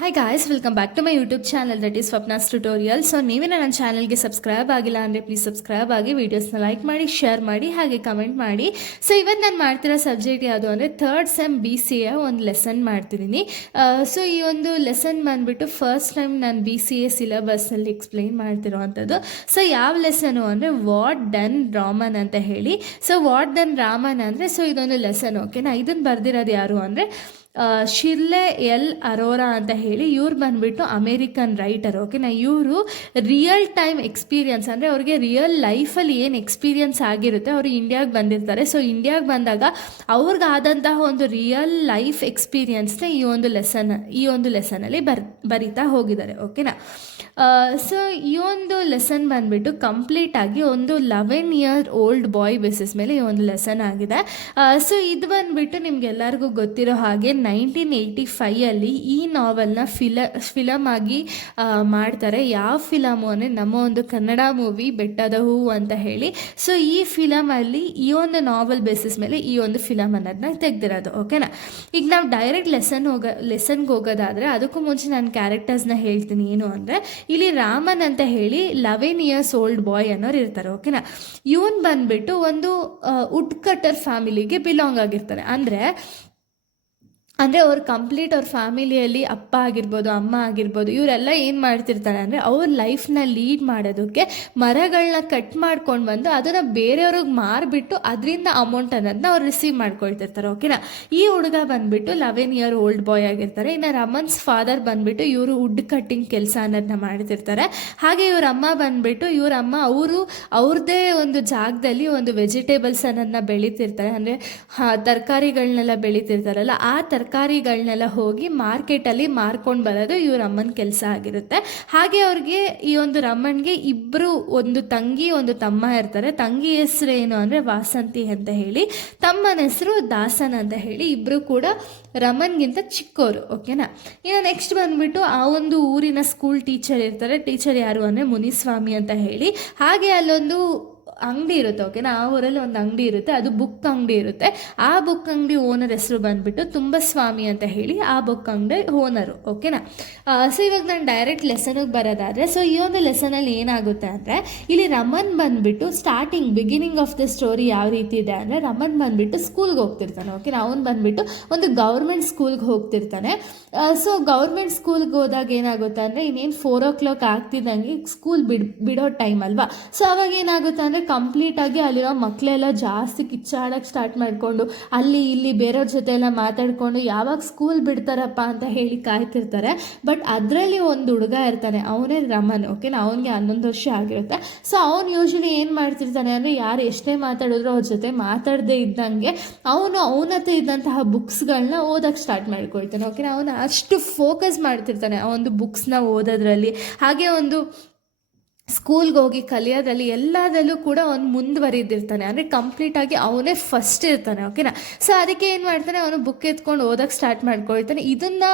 Hi guys, welcome back to my YouTube channel that is Swapna's tutorial. So ನೀವೇನ ನನ್ನ ಚಾನಲ್ಗೆ subscribe ಆಗಿಲ್ಲ ಅಂದರೆ ಪ್ಲೀಸ್ ಸಬ್ಸ್ಕ್ರೈಬ್ ಆಗಿ, ವೀಡಿಯೋಸ್ನ ಲೈಕ್ ಮಾಡಿ, ಶೇರ್ ಮಾಡಿ, ಹಾಗೆ ಕಮೆಂಟ್ ಮಾಡಿ. ಸೊ ಇವತ್ತು ನಾನು ಮಾಡ್ತಿರೋ ಸಬ್ಜೆಕ್ಟ್ ಯಾವುದು ಅಂದರೆ ಥರ್ಡ್ ಸೆಮ್ BCA ಒಂದು ಲೆಸನ್ ಮಾಡ್ತಿದ್ದೀನಿ. ಸೊ ಈ ಒಂದು ಲೆಸನ್ ಬಂದುಬಿಟ್ಟು ಫಸ್ಟ್ ಟೈಮ್ ನಾನು BCA ಸಿಲೆಬಸ್ನಲ್ಲಿ ಎಕ್ಸ್ಪ್ಲೈನ್ ಮಾಡ್ತಿರೋ ಅಂಥದ್ದು. ಸೊ ಯಾವ ಲೆಸನು ಅಂದರೆ ವಾಟ್ ಡನ್ ರಾಮನ್ ಅಂತ ಹೇಳಿ. ಸೊ ವಾಟ್ ಡನ್ ರಾಮನ್ ಅಂದರೆ ಸೊ ಇದೊಂದು ಲೆಸನ್, ಓಕೆನಾ. ಇದನ್ನು ಬರೆದಿರೋದು ಯಾರು ಅಂದರೆ ಶಿರ್ಲೆ ಎಲ್ ಅರೋರಾ ಅಂತ ಹೇಳಿ. ಇವ್ರು ಬಂದುಬಿಟ್ಟು ಅಮೇರಿಕನ್ ರೈಟರ್, ಓಕೆನಾ. ಇವರು ರಿಯಲ್ ಟೈಮ್ ಎಕ್ಸ್ಪೀರಿಯನ್ಸ್ ಅಂದರೆ ಅವ್ರಿಗೆ ರಿಯಲ್ ಲೈಫಲ್ಲಿ ಏನು ಎಕ್ಸ್ಪೀರಿಯನ್ಸ್ ಆಗಿರುತ್ತೆ, ಅವರು ಇಂಡಿಯಾಗೆ ಬಂದಿರ್ತಾರೆ. ಸೊ ಇಂಡಿಯಾಗೆ ಬಂದಾಗ ಅವ್ರಿಗಾದಂತಹ ಒಂದು ರಿಯಲ್ ಲೈಫ್ ಎಕ್ಸ್ಪೀರಿಯನ್ಸ್ನ ಈ ಒಂದು ಲೆಸನಲ್ಲಿ ಬರಿತಾ ಹೋಗಿದ್ದಾರೆ, ಓಕೆನಾ. ಸೊ ಈ ಒಂದು ಲೆಸನ್ ಬಂದುಬಿಟ್ಟು ಕಂಪ್ಲೀಟಾಗಿ ಒಂದು 11 year old ಬಾಯ್ ಬೇಸಿಸ್ ಮೇಲೆ ಈ ಒಂದು ಲೆಸನ್ ಆಗಿದೆ. ಸೊ ಇದು ಬಂದುಬಿಟ್ಟು ನಿಮಗೆಲ್ಲರಿಗೂ ಗೊತ್ತಿರೋ ಹಾಗೆ 1985 ಈ ನಾವೆಲ್ನ ಫಿಲಮ್ ಆಗಿ ಮಾಡ್ತಾರೆ. ಯಾವ ಫಿಲಮು ಅಂದರೆ ನಮ್ಮ ಒಂದು ಕನ್ನಡ ಮೂವಿ ಬೆಟ್ಟದ ಹೂವು ಅಂತ ಹೇಳಿ. ಸೊ ಈ ಫಿಲಮಲ್ಲಿ ಈ ಒಂದು ನಾವೆಲ್ ಬೇಸಿಸ್ ಮೇಲೆ ಈ ಒಂದು ಫಿಲಮ್ ಅನ್ನೋದನ್ನ ತೆಗೆದಿರೋದು, ಓಕೆನಾ. ಈಗ ನಾವು ಡೈರೆಕ್ಟ್ ಲೆಸನ್ಗೆ ಹೋಗೋದಾದರೆ ಅದಕ್ಕೂ ಮುಂಚೆ ನಾನು ಕ್ಯಾರೆಕ್ಟರ್ಸ್ನ ಹೇಳ್ತೀನಿ. ಏನು ಅಂದರೆ ಇಲ್ಲಿ ರಾಮನ್ ಅಂತ ಹೇಳಿ 11 years old ಬಾಯ್ ಅನ್ನೋರು ಇರ್ತಾರೆ, ಓಕೆನಾ. ಇವನ್ ಬಂದ್ಬಿಟ್ಟು ಒಂದು ವುಡ್ ಕಟ್ಟರ್ ಫ್ಯಾಮಿಲಿಗೆ ಬಿಲಾಂಗ್ ಆಗಿರ್ತಾರೆ. ಅಂದರೆ ಅವ್ರು ಕಂಪ್ಲೀಟ್ ಅವ್ರ ಫ್ಯಾಮಿಲಿಯಲ್ಲಿ ಅಪ್ಪ ಆಗಿರ್ಬೋದು, ಅಮ್ಮ ಆಗಿರ್ಬೋದು, ಇವರೆಲ್ಲ ಏನು ಮಾಡ್ತಿರ್ತಾರೆ ಅಂದರೆ ಅವ್ರ ಲೈಫ್ನ ಲೀಡ್ ಮಾಡೋದಕ್ಕೆ ಮರಗಳನ್ನ ಕಟ್ ಮಾಡ್ಕೊಂಡು ಬಂದು ಅದನ್ನು ಬೇರೆಯವ್ರಿಗೆ ಮಾರಿಬಿಟ್ಟು ಅದರಿಂದ ಅಮೌಂಟ್ ಅನ್ನೋದನ್ನ ಅವ್ರು ರಿಸೀವ್ ಮಾಡ್ಕೊಳ್ತಿರ್ತಾರೆ, ಓಕೆನಾ. ಈ ಹುಡುಗ ಬಂದುಬಿಟ್ಟು 11 year old ಬಾಯ್ ಆಗಿರ್ತಾರೆ. ಇನ್ನು ರಮನ್ಸ್ ಫಾದರ್ ಬಂದುಬಿಟ್ಟು ಇವರು ವುಡ್ ಕಟ್ಟಿಂಗ್ ಕೆಲಸ ಅನ್ನೋದನ್ನ ಮಾಡ್ತಿರ್ತಾರೆ. ಹಾಗೆ ಇವ್ರ ಅಮ್ಮ ಬಂದುಬಿಟ್ಟು ಅವರು ಅವ್ರದ್ದೇ ಒಂದು ಜಾಗದಲ್ಲಿ ಒಂದು ವೆಜಿಟೇಬಲ್ಸ್ ಅನ್ನೋದನ್ನ ಬೆಳೀತಿರ್ತಾರೆ. ಅಂದರೆ ತರಕಾರಿಗಳನ್ನೆಲ್ಲ ಬೆಳೀತಿರ್ತಾರಲ್ಲ, ಆ ತರಕಾರಿಗಳನ್ನೆಲ್ಲ ಹೋಗಿ ಮಾರ್ಕೆಟಲ್ಲಿ ಮಾರ್ಕೊಂಡು ಬರೋದು ಇವ್ರ ಅಮ್ಮನ ಕೆಲಸ ಆಗಿರುತ್ತೆ. ಹಾಗೆ ಅವ್ರಿಗೆ ಈ ಒಂದು ರಮಣ್ಗೆ ಇಬ್ಬರು, ಒಂದು ತಂಗಿ ಒಂದು ತಮ್ಮ ಇರ್ತಾರೆ. ತಂಗಿ ಹೆಸರು ಏನು ಅಂದರೆ ವಾಸಂತಿ ಅಂತ ಹೇಳಿ, ತಮ್ಮನ ಹೆಸರು ದಾಸನ್ ಅಂತ ಹೇಳಿ. ಇಬ್ಬರು ಕೂಡ ರಮನ್ಗಿಂತ ಚಿಕ್ಕವರು, ಓಕೆನಾ. ಇನ್ನು ನೆಕ್ಸ್ಟ್ ಬಂದುಬಿಟ್ಟು ಆ ಒಂದು ಊರಿನ ಸ್ಕೂಲ್ ಟೀಚರ್ ಇರ್ತಾರೆ. ಟೀಚರ್ ಯಾರು ಅಂದರೆ ಮುನಿಸ್ವಾಮಿ ಅಂತ ಹೇಳಿ. ಹಾಗೆ ಅಲ್ಲೊಂದು ಅಂಗಡಿ ಇರುತ್ತೆ, ಓಕೆನಾ. ಆ ಊರಲ್ಲಿ ಒಂದು ಅಂಗಡಿ ಇರುತ್ತೆ, ಅದು ಬುಕ್ ಅಂಗಡಿ ಇರುತ್ತೆ. ಆ ಬುಕ್ ಅಂಗಡಿ ಓನರ್ ಹೆಸರು ಬಂದುಬಿಟ್ಟು ತುಂಬಸ್ವಾಮಿ ಅಂತ ಹೇಳಿ, ಆ ಬುಕ್ ಅಂಗಡಿ ಓನರು, ಓಕೆನಾ. ಸೊ ಇವಾಗ ನಾನು ಡೈರೆಕ್ಟ್ ಲೆಸನಿಗೆ ಬರೋದಾದರೆ, ಸೊ ಈ ಒಂದು ಲೆಸನಲ್ಲಿ ಏನಾಗುತ್ತೆ ಅಂದರೆ ಇಲ್ಲಿ ರಮನ್ ಬಂದುಬಿಟ್ಟು ಬಿಗಿನಿಂಗ್ ಆಫ್ ದ ಸ್ಟೋರಿ ಯಾವ ರೀತಿ ಇದೆ ಅಂದರೆ, ರಮನ್ ಬಂದುಬಿಟ್ಟು ಸ್ಕೂಲ್ಗೆ ಹೋಗ್ತಿರ್ತಾನೆ, ಓಕೆನಾ. ಅವನು ಬಂದುಬಿಟ್ಟು ಒಂದು ಗೌರ್ಮೆಂಟ್ ಸ್ಕೂಲ್ಗೆ ಹೋಗ್ತಿರ್ತಾನೆ. ಸೊ ಗೌರ್ಮೆಂಟ್ ಸ್ಕೂಲ್ಗೆ ಹೋದಾಗ ಏನಾಗುತ್ತೆ ಅಂದರೆ ಇನ್ನೇನು 4 o'clock ಆಗ್ತಿದ್ದಂಗೆ ಸ್ಕೂಲ್ ಬಿಡೋ ಟೈಮ್ ಅಲ್ವಾ. ಸೊ ಅವಾಗ ಏನಾಗುತ್ತೆ ಅಂದರೆ ಕಂಪ್ಲೀಟಾಗಿ ಅಲ್ಲಿರೋ ಮಕ್ಕಳೆಲ್ಲ ಜಾಸ್ತಿ ಕಿಚ್ಚಾಡೋಕ್ಕೆ ಸ್ಟಾರ್ಟ್ ಮಾಡಿಕೊಂಡು ಅಲ್ಲಿ ಇಲ್ಲಿ ಬೇರೆಯವ್ರ ಜೊತೆ ಎಲ್ಲ ಮಾತಾಡಿಕೊಂಡು ಯಾವಾಗ ಸ್ಕೂಲ್ ಬಿಡ್ತಾರಪ್ಪ ಅಂತ ಹೇಳಿ ಕಾಯ್ತಿರ್ತಾರೆ. ಬಟ್ ಅದರಲ್ಲಿ ಒಂದು ಹುಡುಗ ಇರ್ತಾನೆ, ಅವನೇ ರಮನ್, ಓಕೆನಾ. ಅವನಿಗೆ 11 ವರ್ಷ ಆಗಿರುತ್ತೆ. ಸೊ ಅವನು ಯೂಶ್ವಲಿ ಏನು ಮಾಡ್ತಿರ್ತಾನೆ ಅಂದರೆ ಯಾರು ಎಷ್ಟೇ ಮಾತಾಡಿದ್ರು ಅವ್ರ ಜೊತೆ ಮಾತಾಡದೇ ಇದ್ದಂಗೆ ಅವನ ಹತ್ರ ಇದ್ದಂತಹ ಬುಕ್ಸ್ಗಳನ್ನ ಓದೋಕ್ಕೆ ಸ್ಟಾರ್ಟ್ ಮಾಡ್ಕೊಳ್ತಾನೆ, ಓಕೆನಾ. ಅವನು ಅಷ್ಟು ಫೋಕಸ್ ಮಾಡ್ತಿರ್ತಾನೆ ಆ ಒಂದು ಬುಕ್ಸ್ನ ಓದೋದ್ರಲ್ಲಿ. ಹಾಗೆ ಒಂದು ಸ್ಕೂಲ್ಗೆ ಹೋಗಿ ಕಲಿಯೋದ್ರಲ್ಲಿ ಎಲ್ಲದರಲ್ಲೂ ಕೂಡ ಅವನು ಮುಂದುವರಿದಿರ್ತಾನೆ. ಅಂದರೆ ಕಂಪ್ಲೀಟಾಗಿ ಅವನೇ ಫಸ್ಟ್ ಇರ್ತಾನೆ, ಓಕೆನಾ. ಸೊ ಅದಕ್ಕೆ ಏನು ಮಾಡ್ತಾನೆ, ಅವನು ಬುಕ್ ಎತ್ಕೊಂಡು ಓದೋಕ್ಕೆ ಸ್ಟಾರ್ಟ್ ಮಾಡ್ಕೊಳ್ತಾನೆ. ಇದನ್ನು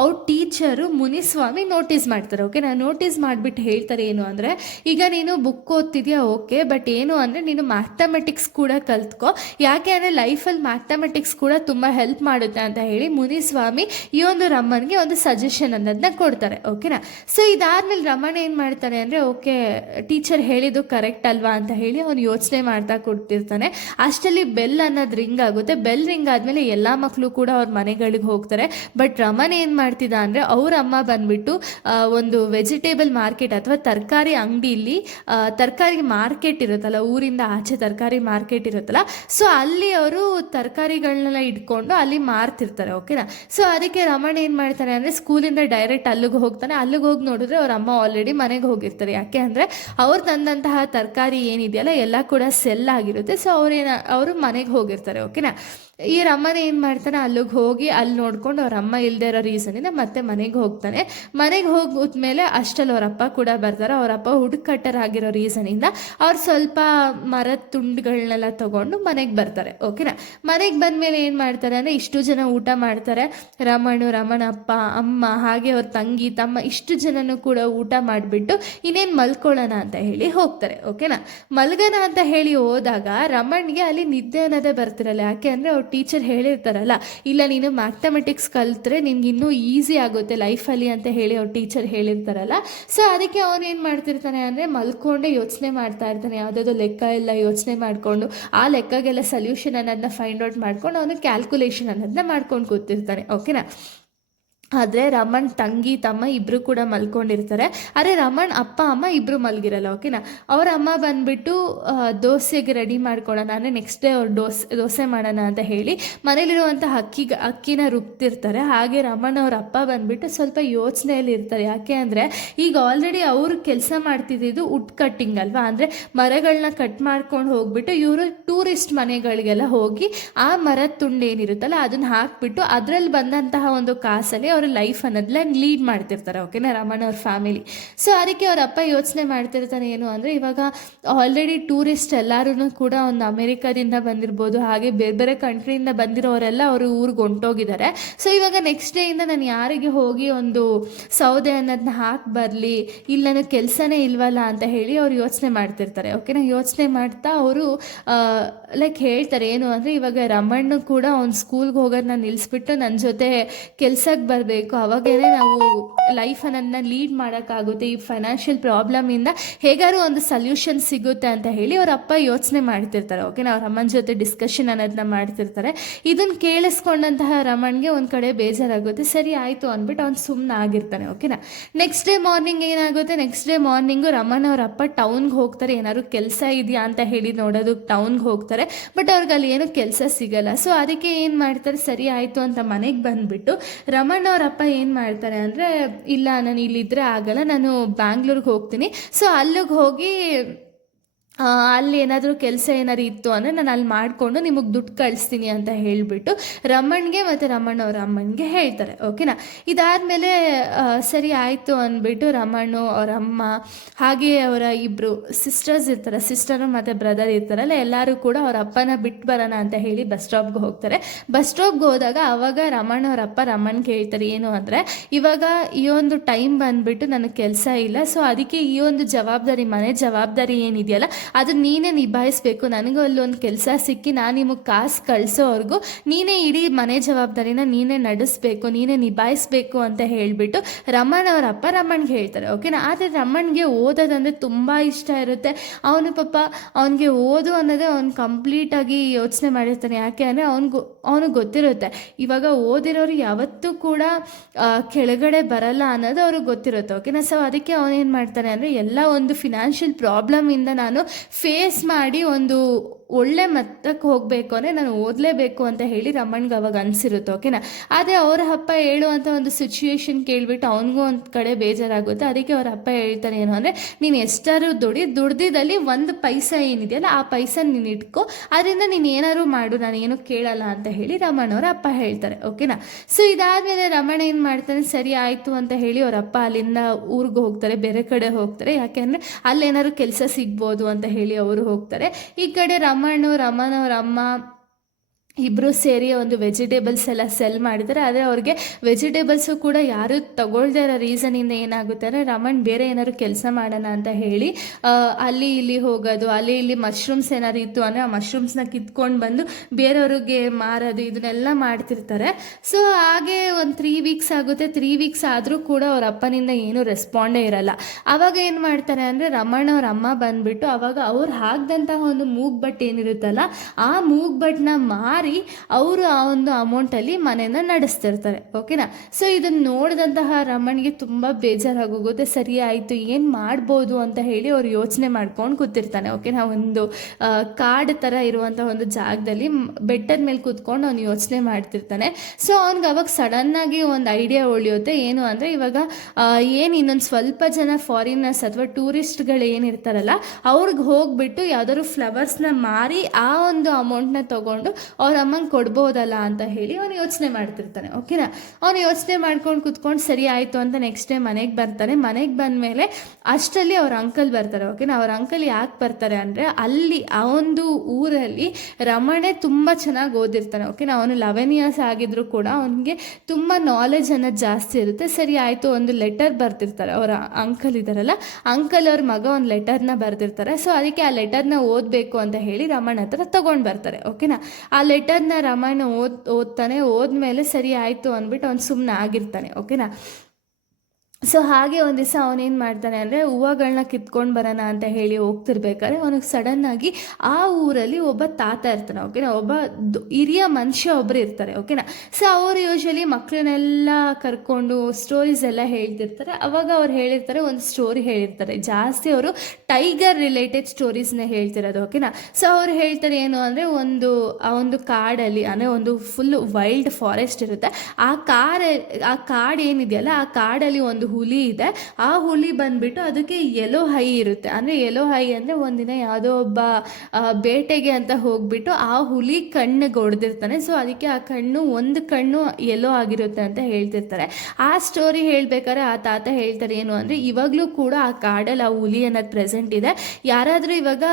ಅವ್ರ ಟೀಚರು ಮುನಿಸ್ವಾಮಿ ನೋಟಿಸ್ ಮಾಡ್ತಾರೆ, ಓಕೆನಾ. ನೋಟಿಸ್ ಮಾಡಿಬಿಟ್ಟು ಹೇಳ್ತಾರೆ ಏನು ಅಂದರೆ, ಈಗ ನೀನು ಬುಕ್ ಓದ್ತಿದ್ಯಾ, ಓಕೆ, ಬಟ್ ಏನು ಅಂದರೆ ನೀನು ಮ್ಯಾಥಮೆಟಿಕ್ಸ್ ಕೂಡ ಕಲ್ತ್ಕೋ. ಯಾಕೆ ಅಂದರೆ ಲೈಫಲ್ಲಿ ಮ್ಯಾಥಮೆಟಿಕ್ಸ್ ಕೂಡ ತುಂಬ ಹೆಲ್ಪ್ ಮಾಡುತ್ತೆ ಅಂತ ಹೇಳಿ ಮುನಿಸ್ವಾಮಿ ಈ ಒಂದು ರಮನ್ಗೆ ಒಂದು ಸಜೆಷನ್ ಅನ್ನೋದನ್ನ ಕೊಡ್ತಾರೆ, ಓಕೆನಾ. ಸೊ ಇದಾದ್ಮೇಲೆ ರಮಣ್ ಏನು ಮಾಡ್ತಾನೆ ಅಂದರೆ, ಓಕೆ ಟೀಚರ್ ಹೇಳಿದ್ದು ಕರೆಕ್ಟ್ ಅಲ್ವಾ ಅಂತ ಹೇಳಿ ಅವನು ಯೋಚನೆ ಮಾಡ್ತಾ ಕೊಡ್ತಿರ್ತಾನೆ. ಅಷ್ಟರಲ್ಲಿ ಬೆಲ್ ಅನ್ನೋದು ರಿಂಗ್ ಆಗುತ್ತೆ. ಬೆಲ್ ರಿಂಗ್ ಆದಮೇಲೆ ಎಲ್ಲ ಮಕ್ಕಳು ಕೂಡ ಅವ್ರ ಮನೆಗಳಿಗೆ ಹೋಗ್ತಾರೆ. ಬಟ್ ರಮನ್ ಏನು ಮಾಡ್ತಿದ್ದ ಅಂದರೆ, ಅವ್ರ ಅಮ್ಮ ಬಂದುಬಿಟ್ಟು ಒಂದು ವೆಜಿಟೇಬಲ್ ಮಾರ್ಕೆಟ್ ಅಥವಾ ತರಕಾರಿ ಅಂಗಡಿಯಲ್ಲಿ ತರಕಾರಿ ಮಾರ್ಕೆಟ್ ಇರುತ್ತಲ್ಲ, ಊರಿಂದ ಆಚೆ ತರಕಾರಿ ಮಾರ್ಕೆಟ್ ಇರುತ್ತಲ್ಲ, ಸೊ ಅಲ್ಲಿ ಅವರು ತರಕಾರಿಗಳನ್ನೆಲ್ಲ ಇಟ್ಕೊಂಡು ಅಲ್ಲಿ ಮಾರ್ತಿರ್ತಾರೆ, ಓಕೆನಾ. ಸೊ ಅದಕ್ಕೆ ರಮಣ್ ಏನು ಮಾಡ್ತಾನೆ ಅಂದರೆ ಸ್ಕೂಲಿಂದ ಡೈರೆಕ್ಟ್ ಅಲ್ಲಿಗೆ ಹೋಗ್ತಾನೆ. ಅಲ್ಲಿಗೆ ಹೋಗಿ ನೋಡಿದ್ರೆ ಅವ್ರ ಅಮ್ಮ ಆಲ್ರೆಡಿ ಮನೆಗೆ ಹೋಗಿರ್ತಾರೆ. ಯಾಕೆ ಅಂದರೆ ಅವ್ರು ತಂದಂತಹ ತರಕಾರಿ ಏನಿದೆಯಲ್ಲ ಎಲ್ಲ ಕೂಡ ಸೆಲ್ ಆಗಿರುತ್ತೆ. ಸೊ ಅವರು ಮನೆಗೆ ಹೋಗಿರ್ತಾರೆ, ಓಕೆನಾ. ಈ ರಮನ್ ಏನು ಮಾಡ್ತಾನೆ, ಅಲ್ಲಿಗೆ ಹೋಗಿ ಅಲ್ಲಿ ನೋಡ್ಕೊಂಡು ಅವ್ರ ಅಮ್ಮ ಇಲ್ಲದೆ ಇರೋ ರೀಸನಿಂದ ಮತ್ತೆ ಮನೆಗೆ ಹೋಗ್ತಾನೆ. ಮನೆಗೆ ಹೋದ್ಮೇಲೆ ಅಷ್ಟಲ್ಲಿ ಅವರಪ್ಪ ಕೂಡ ಬರ್ತಾರೆ. ಅವರಪ್ಪ ವುಡ್ ಕಟ್ಟರ್ ಆಗಿರೋ ರೀಸನಿಂದ ಅವ್ರು ಸ್ವಲ್ಪ ಮರದ ತುಂಡುಗಳನ್ನೆಲ್ಲ ತೊಗೊಂಡು ಮನೆಗೆ ಬರ್ತಾರೆ, ಓಕೆನಾ. ಮನೆಗೆ ಬಂದಮೇಲೆ ಏನು ಮಾಡ್ತಾರೆ ಅಂದರೆ ಇಷ್ಟು ಜನ ಊಟ ಮಾಡ್ತಾರೆ. ರಮಣ ಅಪ್ಪ, ಅಮ್ಮ, ಹಾಗೆ ಅವ್ರ ತಂಗಿ, ತಮ್ಮ, ಇಷ್ಟು ಜನನೂ ಕೂಡ ಊಟ ಮಾಡಿಬಿಟ್ಟು ಇನ್ನೇನು ಮಲ್ಕೊಳ್ಳೋಣ ಅಂತ ಹೇಳಿ ಹೋಗ್ತಾರೆ, ಓಕೆನಾ. ಮಲ್ಗೋಣ ಅಂತ ಹೇಳಿ ಹೋದಾಗ ರಮಣ್ಗೆ ಅಲ್ಲಿ ನಿದ್ದೆ ಅನ್ನೋದೇ ಬರ್ತಿರಲ್ಲ. ಯಾಕೆ ಅಂದರೆ ಅವ್ರ ಟೀಚರ್ ಹೇಳಿರ್ತಾರಲ್ಲ, ಇಲ್ಲ ನೀನು ಮ್ಯಾಥಮೆಟಿಕ್ಸ್ ಕಲಿತ್ರೆ ನಿನ್ಗೆ ಇನ್ನೂ ಈಸಿ ಆಗುತ್ತೆ ಲೈಫಲ್ಲಿ ಅಂತ ಹೇಳಿ ಅವ್ರ ಟೀಚರ್ ಹೇಳಿರ್ತಾರಲ್ಲ. ಸೊ ಅದಕ್ಕೆ ಅವನು ಏನು ಮಾಡ್ತಿರ್ತಾನೆ ಅಂದರೆ ಮಲ್ಕೊಂಡೇ ಯೋಚನೆ ಮಾಡ್ತಾ ಇರ್ತಾನೆ, ಯಾವುದಾದ್ರು ಲೆಕ್ಕ ಎಲ್ಲ ಯೋಚನೆ ಮಾಡಿಕೊಂಡು ಆ ಲೆಕ್ಕಗೆಲ್ಲ ಸೊಲ್ಯೂಷನ್ ಅನ್ನೋದನ್ನ ಫೈಂಡ್ ಔಟ್ ಮಾಡ್ಕೊಂಡು ಅವನು ಕ್ಯಾಲ್ಕುಲೇಷನ್ ಅನ್ನೋದನ್ನ ಮಾಡ್ಕೊಂಡು ಕೂತಿರ್ತಾನೆ. ಓಕೆನಾ. ಆದರೆ ರಮಣ್ ತಂಗಿ ತಮ್ಮ ಇಬ್ಬರು ಕೂಡ ಮಲ್ಕೊಂಡಿರ್ತಾರೆ. ಆದರೆ ರಮಣ್ ಅಪ್ಪ ಅಮ್ಮ ಇಬ್ಬರು ಮಲಗಿರಲ್ಲ. ಓಕೆನಾ. ಅವ್ರ ಅಮ್ಮ ಬಂದುಬಿಟ್ಟು ದೋಸೆಗೆ ರೆಡಿ ಮಾಡ್ಕೊಳ್ಳೋಣ ಅಂದರೆ ನೆಕ್ಸ್ಟ್ ಡೇ ಅವ್ರು ದೋಸೆ ಮಾಡೋಣ ಅಂತ ಹೇಳಿ ಮನೇಲಿರುವಂಥ ಅಕ್ಕಿನ ರುಬ್ತಿರ್ತಾರೆ. ಹಾಗೆ ರಮಣ್ ಅವ್ರ ಅಪ್ಪ ಬಂದುಬಿಟ್ಟು ಸ್ವಲ್ಪ ಯೋಚನೆಯಲ್ಲಿ ಇರ್ತಾರೆ. ಯಾಕೆ ಅಂದರೆ ಈಗ ಆಲ್ರೆಡಿ ಅವರು ಕೆಲಸ ಮಾಡ್ತಿದ್ದು ವುಡ್ ಕಟ್ಟಿಂಗ್ ಅಲ್ವಾ, ಅಂದರೆ ಮರಗಳನ್ನ ಕಟ್ ಮಾಡ್ಕೊಂಡು ಹೋಗ್ಬಿಟ್ಟು ಇವರು ಟೂರಿಸ್ಟ್ ಮನೆಗಳಿಗೆಲ್ಲ ಹೋಗಿ ಆ ಮರದ ತುಂಡು ಏನಿರುತ್ತಲ್ಲ ಅದನ್ನು ಹಾಕ್ಬಿಟ್ಟು ಅದರಲ್ಲಿ ಬಂದಂತಹ ಒಂದು ಕಾಸಲ್ಲಿ ಅವರ ಲೈಫ್ ಅನ್ನೋದನ್ನ ಲೀಡ್ ಮಾಡ್ತಿರ್ತಾರೆ. ಓಕೆನಾ, ರಮಣ್ ಅವ್ರ ಫ್ಯಾಮಿಲಿ. ಸೊ ಅದಕ್ಕೆ ಅವ್ರ ಅಪ್ಪ ಯೋಚನೆ ಮಾಡ್ತಿರ್ತಾನೆ ಏನು ಅಂದರೆ, ಇವಾಗ ಆಲ್ರೆಡಿ ಟೂರಿಸ್ಟ್ ಎಲ್ಲರೂ ಕೂಡ ಒಂದು ಅಮೇರಿಕಾದಿಂದ ಬಂದಿರ್ಬೋದು, ಹಾಗೆ ಬೇರೆ ಬೇರೆ ಕಂಟ್ರಿಯಿಂದ ಬಂದಿರೋರೆಲ್ಲ ಅವರು ಊರಿಗೆ ಹೊಂಟೋಗಿದ್ದಾರೆ. ಸೊ ಇವಾಗ ನೆಕ್ಸ್ಟ್ ಡೇಯಿಂದ ನಾನು ಯಾರಿಗೆ ಹೋಗಿ ಒಂದು ಸೌದೆ ಅನ್ನೋದನ್ನ ಹಾಕಿ ಬರಲಿ, ಇಲ್ಲ ನನಗೆ ಕೆಲಸನೇ ಇಲ್ವಲ್ಲ ಅಂತ ಹೇಳಿ ಅವ್ರು ಯೋಚನೆ ಮಾಡ್ತಿರ್ತಾರೆ. ಓಕೆನಾ. ಯೋಚನೆ ಮಾಡ್ತಾ ಅವರು ಲೈಕ್ ಹೇಳ್ತಾರೆ ಏನು ಅಂದರೆ, ಇವಾಗ ರಮಣ್ಣು ಕೂಡ ಅವ್ನು ಸ್ಕೂಲ್ಗೆ ಹೋಗೋದನ್ನ ನಿಲ್ಲಿಸ್ಬಿಟ್ಟು ನನ್ನ ಜೊತೆ ಕೆಲ್ಸಕ್ಕೆ ಬರಬೇಕು, ಅವಾಗೇನೆ ನಾವು ಲೈಫನ್ನು ಲೀಡ್ ಮಾಡೋಕ್ಕಾಗುತ್ತೆ, ಈ ಫೈನಾನ್ಷಿಯಲ್ ಪ್ರಾಬ್ಲಮಿಂದ ಹೇಗಾದ್ರು ಒಂದು ಸೊಲ್ಯೂಷನ್ ಸಿಗುತ್ತೆ ಅಂತ ಹೇಳಿ ಅವ್ರ ಅಪ್ಪ ಯೋಚನೆ ಮಾಡ್ತಿರ್ತಾರೆ. ಓಕೆನಾ. ಅವ್ರ ಅಮ್ಮನ ಜೊತೆ ಡಿಸ್ಕಷನ್ ಅನ್ನೋದನ್ನ ಮಾಡ್ತಿರ್ತಾರೆ. ಇದನ್ನು ಕೇಳಿಸ್ಕೊಂಡಂತಹ ರಮಣ್ಗೆ ಒಂದು ಕಡೆ ಬೇಜಾರಾಗುತ್ತೆ. ಸರಿ ಆಯಿತು ಅಂದ್ಬಿಟ್ಟು ಅವ್ನು ಸುಮ್ಮನೆ ಆಗಿರ್ತಾನೆ. ಓಕೆನಾ. ನೆಕ್ಸ್ಟ್ ಡೇ ಮಾರ್ನಿಂಗ್ ಏನಾಗುತ್ತೆ, ನೆಕ್ಸ್ಟ್ ಡೇ ಮಾರ್ನಿಂಗು ರಮಣ್ ಅವ್ರ ಅಪ್ಪ ಟೌನ್ಗೆ ಹೋಗ್ತಾರೆ. ಏನಾದ್ರು ಕೆಲಸ ಇದೆಯಾ ಅಂತ ಹೇಳಿ ನೋಡೋದು ಟೌನ್ಗೆ ಹೋಗ್ತಾರೆ. ಬಟ್ ಅವ್ರಿಗೆ ಅಲ್ಲಿ ಏನೂ ಕೆಲಸ ಸಿಗಲ್ಲ. ಸೊ ಅದಕ್ಕೆ ಏನು ಮಾಡ್ತಾರೆ, ಸರಿ ಆಯಿತು ಅಂತ ಮನೆಗೆ ಬಂದುಬಿಟ್ಟು ರಮಣ್ ಅವ್ರ ಅಪ್ಪ ಏನು ಮಾಡ್ತಾರೆ ಅಂದರೆ, ಇಲ್ಲ ನಾನು ಇಲ್ಲಿದ್ದರೆ ಆಗಲ್ಲ, ನಾನು ಬ್ಯಾಂಗ್ಳೂರ್ಗೆ ಹೋಗ್ತೀನಿ, ಸೊ ಅಲ್ಲಿಗೆ ಹೋಗಿ ಅಲ್ಲಿ ಏನಾದರೂ ಕೆಲಸ ಏನಾದ್ರು ಇತ್ತು ಅಂದರೆ ನಾನು ಅಲ್ಲಿ ಮಾಡಿಕೊಂಡು ನಿಮಗೆ ದುಡ್ಡು ಕಳಿಸ್ತೀನಿ ಅಂತ ಹೇಳಿಬಿಟ್ಟು ರಮಣ್ಗೆ ಮತ್ತು ರಮಣ್ ಅವ್ರ ಅಮ್ಮನಿಗೆ ಹೇಳ್ತಾರೆ. ಓಕೆನಾ. ಇದಾದಮೇಲೆ ಸರಿ ಆಯಿತು ಅಂದ್ಬಿಟ್ಟು ರಮಣ್ಣು ಅವ್ರ ಅಮ್ಮ ಹಾಗೆ ಅವರ ಇಬ್ಬರು ಸಿಸ್ಟರ್ಸ್ ಇರ್ತಾರೆ, ಸಿಸ್ಟರು ಮತ್ತು ಬ್ರದರ್ ಇರ್ತಾರಲ್ಲ, ಎಲ್ಲರೂ ಕೂಡ ಅವ್ರ ಅಪ್ಪನ ಬಿಟ್ಟು ಬರೋಣ ಅಂತ ಹೇಳಿ ಬಸ್ ಸ್ಟಾಪ್ಗೆ ಹೋಗ್ತಾರೆ. ಬಸ್ ಸ್ಟಾಪ್ಗೆ ಹೋದಾಗ ಆವಾಗ ರಮಣ್ ಅವ್ರ ಅಪ್ಪ ರಮಣ್ಗೆ ಹೇಳ್ತಾರೆ ಏನು ಅಂದರೆ, ಇವಾಗ ಈ ಒಂದು ಟೈಮ್ ಬಂದುಬಿಟ್ಟು ನನಗೆ ಕೆಲಸ ಇಲ್ಲ, ಸೊ ಅದಕ್ಕೆ ಈ ಒಂದು ಜವಾಬ್ದಾರಿ, ಮನೆ ಜವಾಬ್ದಾರಿ ಏನಿದೆಯಲ್ಲ ಅದು ನೀನೇ ನಿಭಾಯಿಸ್ಬೇಕು. ನನಗೂ ಅಲ್ಲೊಂದು ಕೆಲಸ ಸಿಕ್ಕಿ ನಾನು ನಿಮಗೆ ಕಾಸು ಕಳಿಸೋವರೆಗೂ ನೀನೇ ಇಡೀ ಮನೆ ಜವಾಬ್ದಾರಿನ ನೀನೇ ನಡೆಸಬೇಕು, ನೀನೇ ನಿಭಾಯಿಸ್ಬೇಕು ಅಂತ ಹೇಳಿಬಿಟ್ಟು ರಮಣ್ ಅವರ ಅಪ್ಪ ರಮಣ್ಗೆ ಹೇಳ್ತಾರೆ. ಓಕೆನಾ. ಆದರೆ ರಮಣ್ಗೆ ಓದೋದಂದರೆ ತುಂಬ ಇಷ್ಟ ಇರುತ್ತೆ. ಅವನು ಪಾಪ ಅವನಿಗೆ ಓದು ಅನ್ನೋದೇ ಅವ್ನು ಕಂಪ್ಲೀಟಾಗಿ ಯೋಚನೆ ಮಾಡಿರ್ತಾನೆ. ಯಾಕೆ ಅಂದರೆ ಅವನಿಗೆ ಗೊತ್ತಿರುತ್ತೆ ಇವಾಗ ಓದಿರೋರು ಯಾವತ್ತೂ ಕೂಡ ಕೆಳಗಡೆ ಬರಲ್ಲ ಅನ್ನೋದು ಅವ್ರಿಗೆ ಗೊತ್ತಿರುತ್ತೆ. ಓಕೆನಾ. ಸೊ ಅದಕ್ಕೆ ಅವನೇನು ಮಾಡ್ತಾನೆ ಅಂದರೆ, ಎಲ್ಲ ಒಂದು ಫಿನಾನ್ಷಿಯಲ್ ಪ್ರಾಬ್ಲಮಿಂದ ನಾನು ಫೇಸ್ ಮಾಡಿ ಒಂದು ಒಳ್ಳೆ ಮಟ್ಟಕ್ಕೆ ಹೋಗಬೇಕು ಅಂದರೆ ನಾನು ಓದಲೇಬೇಕು ಅಂತ ಹೇಳಿ ರಮಣ್ಗೆ ಅವಾಗ ಅನಿಸಿರುತ್ತೆ. ಓಕೆನಾ. ಆದರೆ ಅವರ ಅಪ್ಪ ಹೇಳುವಂಥ ಒಂದು ಸಿಚುವೇಶನ್ ಕೇಳಿಬಿಟ್ಟು ಅವನಿಗೂ ಒಂದು ಕಡೆ ಬೇಜಾರಾಗುತ್ತೆ. ಅದಕ್ಕೆ ಅವರ ಅಪ್ಪ ಹೇಳ್ತಾನೆ ಏನು ಅಂದರೆ, ನೀನು ಎಷ್ಟಾದ್ರು ದುಡ್ದಿದ್ದಲ್ಲಿ ಒಂದು ಪೈಸಾ ಏನಿದೆಯಲ್ಲ ಆ ಪೈಸಾ ನೀನು ಇಟ್ಕೋ, ಅದರಿಂದ ನೀನು ಏನಾದ್ರು ಮಾಡು, ನಾನು ಏನೂ ಕೇಳಲ್ಲ ಅಂತ ಹೇಳಿ ರಮಣ್ ಅವರ ಅಪ್ಪ ಹೇಳ್ತಾರೆ. ಓಕೆನಾ. ಸೊ ಇದಾದಮೇಲೆ ರಮಣ ಏನು ಮಾಡ್ತಾನೆ, ಸರಿ ಆಯಿತು ಅಂತ ಹೇಳಿ ಅವರ ಅಪ್ಪ ಅಲ್ಲಿಂದ ಊರಿಗೆ ಹೋಗ್ತಾರೆ, ಬೇರೆ ಕಡೆ ಹೋಗ್ತಾರೆ. ಯಾಕೆಂದರೆ ಅಲ್ಲೇನಾದ್ರು ಕೆಲಸ ಸಿಗ್ಬೋದು ಅಂತ ಹೇಳಿ ಅವರು ಹೋಗ್ತಾರೆ. ಈ ಕಡೆ ರಮಣ್ ಅವ್ರ ಅಮ್ಮ ಇಬ್ಬರು ಸೇರಿ ಒಂದು ವೆಜಿಟೇಬಲ್ಸ್ ಎಲ್ಲ ಸೆಲ್ ಮಾಡಿದ್ದಾರೆ. ಆದರೆ ಅವ್ರಿಗೆ ವೆಜಿಟೇಬಲ್ಸು ಕೂಡ ಯಾರು ತಗೊಳ್ದೇ ಇರೋ ರೀಸನಿಂದ ಏನಾಗುತ್ತೆ ಅಂದರೆ, ರಮಣ್ ಬೇರೆ ಏನಾದ್ರು ಕೆಲಸ ಮಾಡೋಣ ಅಂತ ಹೇಳಿ ಅಲ್ಲಿ ಇಲ್ಲಿ ಹೋಗೋದು, ಅಲ್ಲಿ ಇಲ್ಲಿ ಮಶ್ರೂಮ್ಸ್ ಏನಾದ್ರು ಇತ್ತು ಅಂದರೆ ಆ ಮಶ್ರೂಮ್ಸ್ನ ಕಿತ್ಕೊಂಡು ಬಂದು ಬೇರೆಯವ್ರಿಗೆ ಮಾರೋದು, ಇದನ್ನೆಲ್ಲ ಮಾಡ್ತಿರ್ತಾರೆ. ಸೊ ಹಾಗೆ ಒಂದು 3 ವೀಕ್ಸ್ ಆಗುತ್ತೆ. 3 ವೀಕ್ಸ್ ಆದರೂ ಕೂಡ ಅವ್ರ ಅಪ್ಪನಿಂದ ಏನೂ ರೆಸ್ಪಾಂಡೇ ಇರಲ್ಲ. ಆವಾಗ ಏನು ಮಾಡ್ತಾರೆ ಅಂದರೆ, ರಮಣ್ ಅವ್ರ ಅಮ್ಮ ಬಂದುಬಿಟ್ಟು ಅವಾಗ ಅವ್ರು ಹಾಕಿದಂತಹ ಒಂದು ಮೂಗ್ಬಟ್ಟು ಏನಿರುತ್ತಲ್ಲ ಆ ಮೂಗ್ಬಟ್ಟನ್ನ ಮಾರಿ ಅವರು ಆ ಒಂದು ಅಮೌಂಟಲ್ಲಿ ಮನೆಯನ್ನು ನಡೆಸ್ತಿರ್ತಾರೆ. ಓಕೆನಾ. ಸೊ ಇದನ್ನು ನೋಡಿದಂತಹ ರಮಣ್ಗೆ ತುಂಬ ಬೇಜಾರಾಗೋಗುತ್ತೆ. ಸರಿ ಆಯಿತು, ಏನು ಮಾಡ್ಬೋದು ಅಂತ ಹೇಳಿ ಅವ್ರು ಯೋಚನೆ ಮಾಡ್ಕೊಂಡು ಕೂತಿರ್ತಾನೆ. ಓಕೆನಾ. ಒಂದು ಕಾಡು ಥರ ಇರುವಂಥ ಒಂದು ಜಾಗದಲ್ಲಿ ಬೆಟ್ಟದ ಮೇಲೆ ಕೂತ್ಕೊಂಡು ಅವ್ನು ಯೋಚನೆ ಮಾಡ್ತಿರ್ತಾನೆ. ಸೊ ಅವ್ನಿಗೆ ಅವಾಗ ಸಡನ್ನಾಗಿ ಒಂದು ಐಡಿಯಾ ಉಳಿಯುತ್ತೆ. ಏನು ಅಂದರೆ, ಇವಾಗ ಏನು ಇನ್ನೊಂದು ಸ್ವಲ್ಪ ಜನ ಫಾರಿನರ್ಸ್ ಅಥವಾ ಟೂರಿಸ್ಟ್ಗಳು ಏನಿರ್ತಾರಲ್ಲ ಅವ್ರಿಗೆ ಹೋಗ್ಬಿಟ್ಟು ಯಾವ್ದಾದ್ರು ಫ್ಲವರ್ಸ್ನ ಮಾರಿ ಆ ಒಂದು ಅಮೌಂಟ್ನ ತೊಗೊಂಡು ಅವ್ರ ಅಮ್ಮಂಗೆ ಕೊಡ್ಬೋದಲ್ಲ ಅಂತ ಹೇಳಿ ಅವನು ಯೋಚನೆ ಮಾಡ್ತಿರ್ತಾನೆ. ಓಕೆನಾ. ಅವನು ಯೋಚನೆ ಮಾಡ್ಕೊಂಡು ಕುತ್ಕೊಂಡು ಸರಿ ಆಯಿತು ಅಂತ ನೆಕ್ಸ್ಟ್ ಡೇ ಮನೆಗೆ ಬರ್ತಾನೆ. ಮನೆಗೆ ಬಂದಮೇಲೆ ಅಷ್ಟರಲ್ಲಿ ಅವ್ರ ಅಂಕಲ್ ಬರ್ತಾರೆ. ಓಕೆನಾ. ಅವ್ರ ಅಂಕಲ್ ಯಾಕೆ ಬರ್ತಾರೆ ಅಂದರೆ, ಅಲ್ಲಿ ಆ ಒಂದು ಊರಲ್ಲಿ ರಮಣೆ ತುಂಬ ಚೆನ್ನಾಗಿ ಓದಿರ್ತಾನೆ. ಓಕೆನಾ. ಅವನು 11 ಇಯರ್ಸ್ ಆಗಿದ್ರು ಕೂಡ ಅವನಿಗೆ ತುಂಬ ನಾಲೆಜ್ ಅನ್ನೋದು ಜಾಸ್ತಿ ಇರುತ್ತೆ. ಸರಿ ಆಯಿತು, ಒಂದು ಲೆಟರ್ ಬರ್ತಿರ್ತಾರೆ. ಅವರ ಅಂಕಲ್ ಇದ್ದಾರಲ್ಲ, ಅಂಕಲ್ ಅವ್ರ ಮಗ ಒಂದು ಲೆಟರ್ನ ಬರ್ತಿರ್ತಾರೆ. ಸೊ ಅದಕ್ಕೆ ಆ ಲೆಟರ್ನ ಓದಬೇಕು ಅಂತ ಹೇಳಿ ರಮಣ್ ಹತ್ರ ತೊಗೊಂಡು ಬರ್ತಾರೆ. ಓಕೆನಾ. ಆ ಲೆಟರ್ ಲೆಟರ್ನ ರಮಣ ಓದ್ತಾನೆ. ಓದ್ಮೇಲೆ ಸರಿ ಆಯಿತು ಅಂದ್ಬಿಟ್ಟು ಅವ್ನು ಸುಮ್ಮನೆ ಆಗಿರ್ತಾನೆ. ಓಕೆನಾ. ಸೊ ಹಾಗೆ ಒಂದು ದಿವಸ ಅವನೇನು ಮಾಡ್ತಾನೆ ಅಂದರೆ ಹೂವುಗಳನ್ನ ಕಿತ್ಕೊಂಡು ಬರೋಣ ಅಂತ ಹೇಳಿ ಹೋಗ್ತಿರ್ಬೇಕಾದ್ರೆ ಅವನಿಗೆ ಸಡನ್ನಾಗಿ ಆ ಊರಲ್ಲಿ ಒಬ್ಬ ತಾತ ಇರ್ತಾನೆ. ಓಕೆನಾ. ಒಬ್ಬ ಹಿರಿಯ ಮನುಷ್ಯ ಒಬ್ಬರು ಇರ್ತಾರೆ. ಓಕೆನಾ. ಸೊ ಅವರು ಯೂಶ್ವಲಿ ಮಕ್ಕಳನ್ನೆಲ್ಲ ಕರ್ಕೊಂಡು ಸ್ಟೋರೀಸ್ ಎಲ್ಲ ಹೇಳ್ತಿರ್ತಾರೆ. ಅವಾಗ ಅವ್ರು ಹೇಳಿರ್ತಾರೆ, ಒಂದು ಸ್ಟೋರಿ ಹೇಳಿರ್ತಾರೆ. ಜಾಸ್ತಿ ಅವರು ಟೈಗರ್ ರಿಲೇಟೆಡ್ ಸ್ಟೋರೀಸ್ನ ಹೇಳ್ತಿರೋದು. ಓಕೆನಾ. ಸೊ ಅವ್ರು ಹೇಳ್ತಾರೆ ಏನು ಅಂದರೆ ಆ ಒಂದು ಕಾಡಲ್ಲಿ ಅಂದರೆ ಒಂದು ಫುಲ್ ವೈಲ್ಡ್ ಫಾರೆಸ್ಟ್ ಇರುತ್ತೆ. ಆ ಕಾಡು ಏನಿದೆಯಲ್ಲ, ಆ ಕಾಡಲ್ಲಿ ಒಂದು ಹುಲಿ ಇದೆ. ಆ ಹುಲಿ ಬಂದ್ಬಿಟ್ಟು ಅದಕ್ಕೆ ಯೆಲ್ಲೋ ಹೈ ಇರುತ್ತೆ. ಅಂದರೆ ಯೆಲ್ಲೋ ಹೈ ಅಂದರೆ ಒಂದಿನ ಯಾವುದೋ ಒಬ್ಬ ಬೇಟೆಗೆ ಅಂತ ಹೋಗ್ಬಿಟ್ಟು ಆ ಹುಲಿ ಕಣ್ಣಿಗೆ ಹೊಡೆದಿರ್ತಾನೆ. ಸೊ ಅದಕ್ಕೆ ಆ ಒಂದು ಕಣ್ಣು ಯೆಲ್ಲೋ ಆಗಿರುತ್ತೆ ಅಂತ ಹೇಳ್ತಿರ್ತಾರೆ. ಆ ಸ್ಟೋರಿ ಹೇಳ್ಬೇಕಾದ್ರೆ ಆ ತಾತ ಹೇಳ್ತಾರೆ ಏನು ಅಂದರೆ, ಇವಾಗಲೂ ಕೂಡ ಆ ಕಾಡಲ್ಲಿ ಆ ಹುಲಿ ಅನ್ನೋದು ಪ್ರೆಸೆಂಟ್ ಇದೆ. ಯಾರಾದರೂ ಇವಾಗ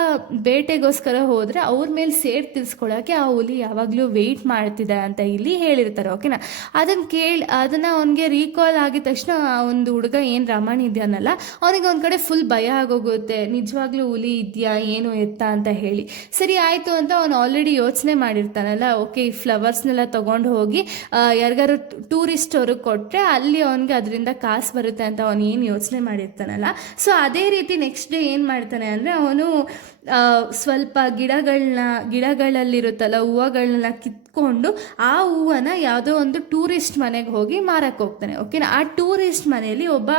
ಬೇಟೆಗೋಸ್ಕರ ಹೋದರೆ ಅವ್ರ ಮೇಲೆ ಸೇಡ್ ತಿರ್ಸ್ಕೊಳ್ಳೋಕ್ಕೆ ಆ ಹುಲಿ ಯಾವಾಗಲೂ ವೆಯ್ಟ್ ಮಾಡ್ತಿದೆ ಅಂತ ಇಲ್ಲಿ ಹೇಳಿರ್ತಾರೆ. ಓಕೆನಾ. ಅದನ್ನು ಅವನಿಗೆ ರೀಕಾಲ್ ಆಗಿದ ತಕ್ಷಣ ಒಂದು ಹುಡುಗ ಏನು ರಮಣ್ ಇದೆಯನ್ನಲ್ಲ, ಅವನಿಗೆ ಒಂದು ಕಡೆ ಫುಲ್ ಭಯ ಆಗೋಗುತ್ತೆ. ನಿಜವಾಗ್ಲೂ ಹುಲಿ ಇದೆಯಾ ಏನು ಎತ್ತ ಅಂತ ಹೇಳಿ. ಸರಿ ಆಯಿತು ಅಂತ ಅವನು ಆಲ್ರೆಡಿ ಯೋಚನೆ ಮಾಡಿರ್ತಾನಲ್ಲ, ಓಕೆ ಈ ಫ್ಲವರ್ಸ್ನೆಲ್ಲ ತೊಗೊಂಡು ಹೋಗಿ ಯಾರಿಗಾರು ಟೂರಿಸ್ಟ್ ಅವ್ರಿಗೆ ಕೊಟ್ಟರೆ ಅಲ್ಲಿ ಅವನಿಗೆ ಅದರಿಂದ ಕಾಸು ಬರುತ್ತೆ ಅಂತ ಅವನು ಏನು ಯೋಚನೆ ಮಾಡಿರ್ತಾನಲ್ಲ. ಸೊ ಅದೇ ರೀತಿ ನೆಕ್ಸ್ಟ್ ಡೇ ಏನು ಮಾಡ್ತಾನೆ ಅಂದರೆ, ಅವನು ಸ್ವಲ್ಪ ಗಿಡಗಳಲ್ಲಿರುತ್ತಲ್ಲ ಹೂವುಗಳನ್ನ ಕಿತ್ಕೊಂಡು ಆ ಹೂವನ್ನು ಯಾವುದೋ ಒಂದು ಟೂರಿಸ್ಟ್ ಮನೆಗೆ ಹೋಗಿ ಮಾರಕ್ಕೆ ಹೋಗ್ತಾನೆ. ಓಕೆನಾ. ಆ ಟೂರಿಸ್ಟ್ ಮನೆಯಲ್ಲಿ ಒಬ್ಬ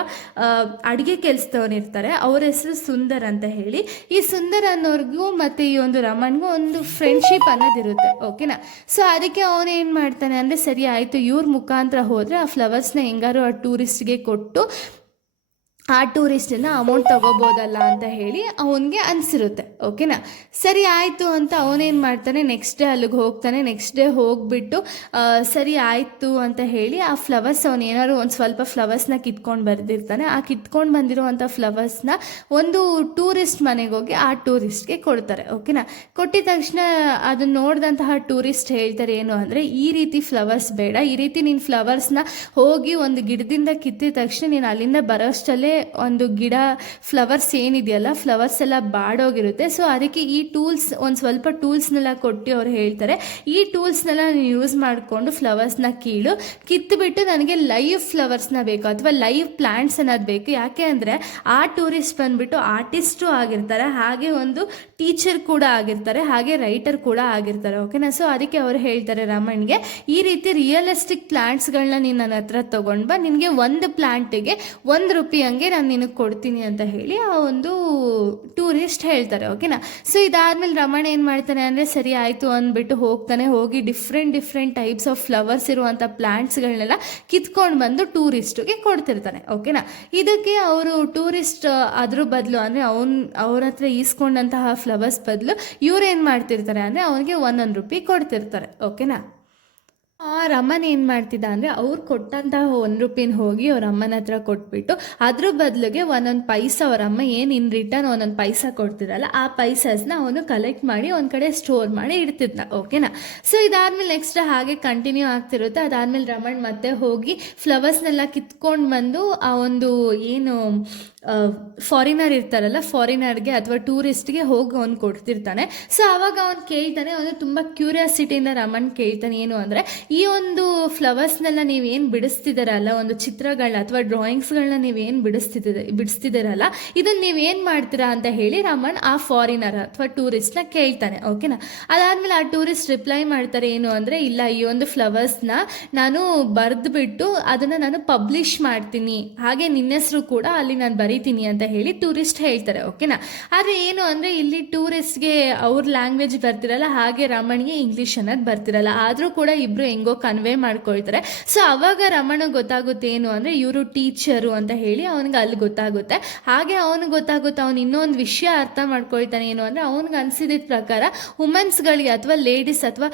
ಅಡುಗೆ ಕೆಲಸದವನಿರ್ತಾರೆ. ಅವ್ರ ಹೆಸರು ಸುಂದರ್ ಅಂತ ಹೇಳಿ. ಈ ಸುಂದರ್ ಅನ್ನೋರ್ಗೂ ಮತ್ತು ಈ ಒಂದು ರಮಣ್ಗೂ ಒಂದು ಫ್ರೆಂಡ್ಶಿಪ್ ಅನ್ನೋದಿರುತ್ತೆ. ಓಕೆನಾ. ಸೊ ಅದಕ್ಕೆ ಅವನೇನು ಮಾಡ್ತಾನೆ ಅಂದರೆ, ಸರಿ ಆಯಿತು ಇವ್ರ ಮುಖಾಂತರ ಹೋದರೆ ಆ ಫ್ಲವರ್ಸ್ನ ಹೆಂಗಾರು ಆ ಟೂರಿಸ್ಟ್ಗೆ ಕೊಟ್ಟು ಆ ಟೂರಿಸ್ಟಿಂದ ಅಮೌಂಟ್ ತೊಗೋಬೋದಲ್ಲ ಅಂತ ಹೇಳಿ ಅವನಿಗೆ ಅನಿಸಿರುತ್ತೆ. ಓಕೆನಾ. ಸರಿ ಆಯಿತು ಅಂತ ಅವನೇನು ಮಾಡ್ತಾನೆ, ನೆಕ್ಸ್ಟ್ ಡೇ ಅಲ್ಲಿಗೆ ಹೋಗ್ತಾನೆ. ನೆಕ್ಸ್ಟ್ ಡೇ ಹೋಗಿಬಿಟ್ಟು ಸರಿ ಆಯಿತು ಅಂತ ಹೇಳಿ ಆ ಫ್ಲವರ್ಸ್ ಅವನು ಏನಾದ್ರು ಒಂದು ಸ್ವಲ್ಪ ಫ್ಲವರ್ಸ್ನ ಕಿತ್ಕೊಂಡು ಬರ್ದಿರ್ತಾನೆ. ಆ ಕಿತ್ಕೊಂಡು ಬಂದಿರುವಂಥ ಫ್ಲವರ್ಸ್ನ ಒಂದು ಟೂರಿಸ್ಟ್ ಮನೆಗೆ ಹೋಗಿ ಆ ಟೂರಿಸ್ಟ್ಗೆ ಕೊಡ್ತಾರೆ. ಓಕೆನಾ. ಕೊಟ್ಟಿದ ತಕ್ಷಣ ಅದನ್ನು ನೋಡಿದಂತಹ ಟೂರಿಸ್ಟ್ ಹೇಳ್ತಾರೆ ಏನು ಅಂದರೆ, ಈ ರೀತಿ ಫ್ಲವರ್ಸ್ ಬೇಡ, ಈ ರೀತಿ ನೀನು ಫ್ಲವರ್ಸ್ನ ಹೋಗಿ ಒಂದು ಗಿಡದಿಂದ ಕಿತ್ತಿದ ತಕ್ಷಣ ನೀನು ಅಲ್ಲಿಂದ ಬರೋಷ್ಟಲ್ಲೇ ಒಂದು ಗಿಡ ಫ್ಲವರ್ಸ್ ಏನಿದೆಯಲ್ಲ ಫ್ಲವರ್ಸ್ ಎಲ್ಲ ಬಾಡೋಗಿರುತ್ತೆ. ಸೊ ಅದಕ್ಕೆ ಈ ಟೂಲ್ಸ್ ಒಂದು ಸ್ವಲ್ಪ ಟೂಲ್ಸ್ನೆಲ್ಲ ಕೊಟ್ಟು ಅವ್ರು ಹೇಳ್ತಾರೆ, ಈ ಟೂಲ್ಸ್ನೆಲ್ಲ ನೀನು ಯೂಸ್ ಮಾಡಿಕೊಂಡು ಫ್ಲವರ್ಸ್ನ ಕಿತ್ತುಬಿಟ್ಟು ನನಗೆ ಲೈವ್ ಫ್ಲವರ್ಸ್ನ ಬೇಕು ಅಥವಾ ಲೈವ್ ಪ್ಲ್ಯಾಂಟ್ಸ್ ಅನ್ನೋದು ಬೇಕು. ಯಾಕೆ ಅಂದರೆ ಆ ಟೂರಿಸ್ಟ್ ಬಂದುಬಿಟ್ಟು ಆರ್ಟಿಸ್ಟು ಆಗಿರ್ತಾರೆ, ಹಾಗೆ ಒಂದು ಟೀಚರ್ ಕೂಡ ಆಗಿರ್ತಾರೆ, ಹಾಗೆ ರೈಟರ್ ಕೂಡ ಆಗಿರ್ತಾರೆ. ಓಕೆನಾ. ಸೊ ಅದಕ್ಕೆ ಅವರು ಹೇಳ್ತಾರೆ ರಮಣ್ಗೆ, ಈ ರೀತಿ ರಿಯಲಿಸ್ಟಿಕ್ ಪ್ಲ್ಯಾಂಟ್ಸ್ಗಳನ್ನ ನೀನು ನನ್ನ ಹತ್ರ ತೊಗೊಂಡು ಬಾ, ನಿನಗೆ ಒಂದು ಪ್ಲ್ಯಾಂಟಿಗೆ ₹1 ಹಂಗೆ ನಾನು ನಿನಗೆ ಕೊಡ್ತೀನಿ ಅಂತ ಹೇಳಿ ಆ ಒಂದು ಟೂರಿಸ್ಟ್ ಹೇಳ್ತಾರೆ. ಓಕೆನಾ. ಸೊ ಇದಾದ್ಮೇಲೆ ರಮಣ ಏನು ಮಾಡ್ತಾನೆ ಅಂದರೆ, ಸರಿ ಆಯಿತು ಅಂದ್ಬಿಟ್ಟು ಹೋಗ್ತಾನೆ. ಹೋಗಿ ಡಿಫ್ರೆಂಟ್ ಟೈಪ್ಸ್ ಆಫ್ ಫ್ಲವರ್ಸ್ ಇರುವಂಥ ಪ್ಲ್ಯಾಂಟ್ಸ್ಗಳನ್ನೆಲ್ಲ ಕಿತ್ಕೊಂಡು ಬಂದು ಟೂರಿಸ್ಟಿಗೆ ಕೊಡ್ತಿರ್ತಾನೆ. ಓಕೆನಾ. ಇದಕ್ಕೆ ಅವರು ಟೂರಿಸ್ಟ್ ಅದ್ರ ಬದಲು ಅಂದರೆ ಅವ್ರ ಹತ್ರ ಈಸ್ಕೊಂಡಂತಹ ಫ್ಲವರ್ಸ್ ಬದಲು ಇವ್ರು ಏನು ಮಾಡ್ತಿರ್ತಾರೆ ಅಂದರೆ ಅವನಿಗೆ ₹1 ಕೊಡ್ತಿರ್ತಾರೆ. ಓಕೆನಾ. ಆ ರಮನ್ ಏನು ಮಾಡ್ತಿದ್ದ ಅಂದರೆ, ಅವ್ರು ಕೊಟ್ಟಂತಹ ₹1 ಹೋಗಿ ಅವ್ರ ಅಮ್ಮನ ಹತ್ರ ಕೊಟ್ಬಿಟ್ಟು ಅದ್ರ ಬದಲಿಗೆ ಒಂದೊಂದು ಪೈಸಾ ಅವ್ರ ಅಮ್ಮ ಏನು ಇನ್ ರಿಟರ್ನ್ ಒಂದೊಂದು ಪೈಸಾ ಕೊಡ್ತಿರಲ್ಲ ಆ ಪೈಸಾಸ್ನ ಅವನು ಕಲೆಕ್ಟ್ ಮಾಡಿ ಒಂದು ಕಡೆ ಸ್ಟೋರ್ ಮಾಡಿ ಇಡ್ತಿದ್ದ. ಓಕೆನಾ. ಸೊ ಇದಾದ್ಮೇಲೆ ನೆಕ್ಸ್ಟ್ ಹಾಗೆ ಕಂಟಿನ್ಯೂ ಆಗ್ತಿರುತ್ತೆ. ಅದಾದ್ಮೇಲೆ ರಮಣ್ ಮತ್ತೆ ಹೋಗಿ ಫ್ಲವರ್ಸ್ನೆಲ್ಲ ಕಿತ್ಕೊಂಡು ಬಂದು ಆ ಒಂದು ಏನು ಫಾರಿನರ್ ಇರ್ತಾರಲ್ಲ ಫಾರಿನರ್ಗೆ ಅಥವಾ ಟೂರಿಸ್ಟ್ಗೆ ಹೋಗಿ ಅವ್ನು ಕೊಡ್ತಿರ್ತಾನೆ. ಸೊ ಆವಾಗ ಅವ್ನು ಕೇಳ್ತಾನೆ, ಅವನು ತುಂಬ ಕ್ಯೂರಿಯಾಸಿಟಿಯಿಂದ ರಮಣ್ ಕೇಳ್ತಾನೆ ಏನು ಅಂದರೆ, ಈ ಒಂದು ಫ್ಲವರ್ಸ್ನೆಲ್ಲ ನೀವೇನು ಬಿಡಿಸ್ತಿದ್ದೀರಲ್ಲ, ಒಂದು ಚಿತ್ರಗಳನ್ನ ಅಥವಾ ಡ್ರಾಯಿಂಗ್ಸ್ಗಳನ್ನ ನೀವೇನು ಬಿಡಿಸ್ತಿದ್ದೀರಲ್ಲ ಇದನ್ನು ನೀವೇನು ಮಾಡ್ತೀರಾ ಅಂತ ಹೇಳಿ ರಮಣ್ ಆ ಫಾರಿನರ್ ಅಥವಾ ಟೂರಿಸ್ಟ್ನ ಕೇಳ್ತಾನೆ. ಓಕೆನಾ. ಅದಾದಮೇಲೆ ಆ ಟೂರಿಸ್ಟ್ ರಿಪ್ಲೈ ಮಾಡ್ತಾರೆ ಏನು ಅಂದರೆ, ಇಲ್ಲ ಈ ಒಂದು ಫ್ಲವರ್ಸ್ನ ನಾನು ಬರೆದ್ಬಿಟ್ಟು ಅದನ್ನು ನಾನು ಪಬ್ಲಿಷ್ ಮಾಡ್ತೀನಿ, ಹಾಗೆ ನಿನ್ನ ಹೆಸರು ಕೂಡ ಅಲ್ಲಿ ನಾನು ಬರೀತೀನಿ ಅಂತ ಹೇಳಿ ಟೂರಿಸ್ಟ್ ಹೇಳ್ತಾರೆ. ಓಕೆನಾ. ಆದರೆ ಏನು ಅಂದರೆ ಇಲ್ಲಿ ಟೂರಿಸ್ಟ್ಗೆ ಅವ್ರ ಲ್ಯಾಂಗ್ವೇಜ್ ಬರ್ತಿರಲ್ಲ, ಹಾಗೆ ರಮಣ್ಗೆ ಇಂಗ್ಲೀಷ್ ಅನ್ನೋದು ಬರ್ತಿರಲ್ಲ. ಆದರೂ ಕೂಡ ಇಬ್ಬರು ಹೆಂಗೋ ಕನ್ವೆ ಮಾಡ್ಕೊಳ್ತಾರೆ. ಸೊ ಅವಾಗ ರಮಣ್ಗೆ ಗೊತ್ತಾಗುತ್ತೆ ಏನು ಅಂದರೆ ಇವರು ಟೀಚರು ಅಂತ ಹೇಳಿ ಅವನಿಗೆ ಅಲ್ಲಿ ಗೊತ್ತಾಗುತ್ತೆ. ಹಾಗೆ ಅವನಿಗೆ ಗೊತ್ತಾಗುತ್ತೆ, ಅವನು ಇನ್ನೊಂದು ವಿಷಯ ಅರ್ಥ ಮಾಡ್ಕೊಳ್ತಾನೆ ಏನು ಅಂದರೆ, ಅವ್ನಿಗೆ ಅನಿಸಿದ ಪ್ರಕಾರ ವುಮೆನ್ಸ್ಗಳಿಗೆ ಅಥವಾ ಲೇಡೀಸ್ ಅಥವಾ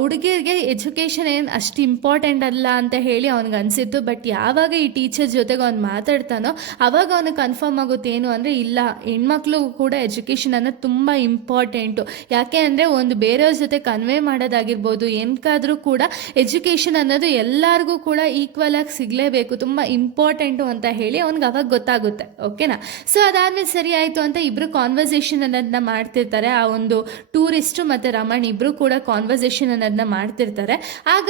ಹುಡುಗಿರಿಗೆ ಎಜುಕೇಷನ್ ಏನು ಅಷ್ಟು ಇಂಪಾರ್ಟೆಂಟ್ ಅಲ್ಲ ಅಂತ ಹೇಳಿ ಅವ್ನಿಗೆ ಅನಿಸಿತ್ತು. ಬಟ್ ಯಾವಾಗ ಈ ಟೀಚರ್ ಜೊತೆಗೆ ಅವ್ನು ಮಾತಾಡ್ತಾನೋ ಅವಾಗ ಅವನು ಕನ್ಫರ್ಮ್ ಆಗುತ್ತೆ ಏನು ಅಂದರೆ, ಇಲ್ಲ ಹೆಣ್ಮಕ್ಳು ಕೂಡ ಎಜುಕೇಷನ್ ಅನ್ನೋದು ತುಂಬ ಇಂಪಾರ್ಟೆಂಟು. ಯಾಕೆ ಅಂದರೆ ಒಂದು ಬೇರೆಯವ್ರ ಜೊತೆ ಕನ್ವೆ ಮಾಡೋದಾಗಿರ್ಬೋದು, ಏನಕ್ಕಾದರೂ ಕೂಡ ಎಜುಕೇಷನ್ ಅನ್ನೋದು ಎಲ್ಲರಿಗೂ ಕೂಡ ಈಕ್ವಲ್ ಆಗಿ ಸಿಗಲೇಬೇಕು, ತುಂಬ ಇಂಪಾರ್ಟೆಂಟು ಅಂತ ಹೇಳಿ ಅವ್ನಿಗೆ ಅವಾಗ ಗೊತ್ತಾಗುತ್ತೆ. ಓಕೆನಾ. ಸೊ ಅದಾದಮೇಲೆ ಸರಿ ಆಯಿತು ಅಂತ ಇಬ್ಬರು ಕಾನ್ವರ್ಸೇಷನ್ ಅನ್ನೋದನ್ನ ಮಾಡ್ತಿರ್ತಾರೆ. ಆ ಒಂದು ಟೂರಿಸ್ಟು ಮತ್ತು ರಮಣ್ ಇಬ್ಬರು ಕೂಡ ಕಾನ್ವರ್ಸೇಷನ್ ಅನ್ನೋದನ್ನ ಮಾಡ್ತಿರ್ತಾರೆ. ಆಗ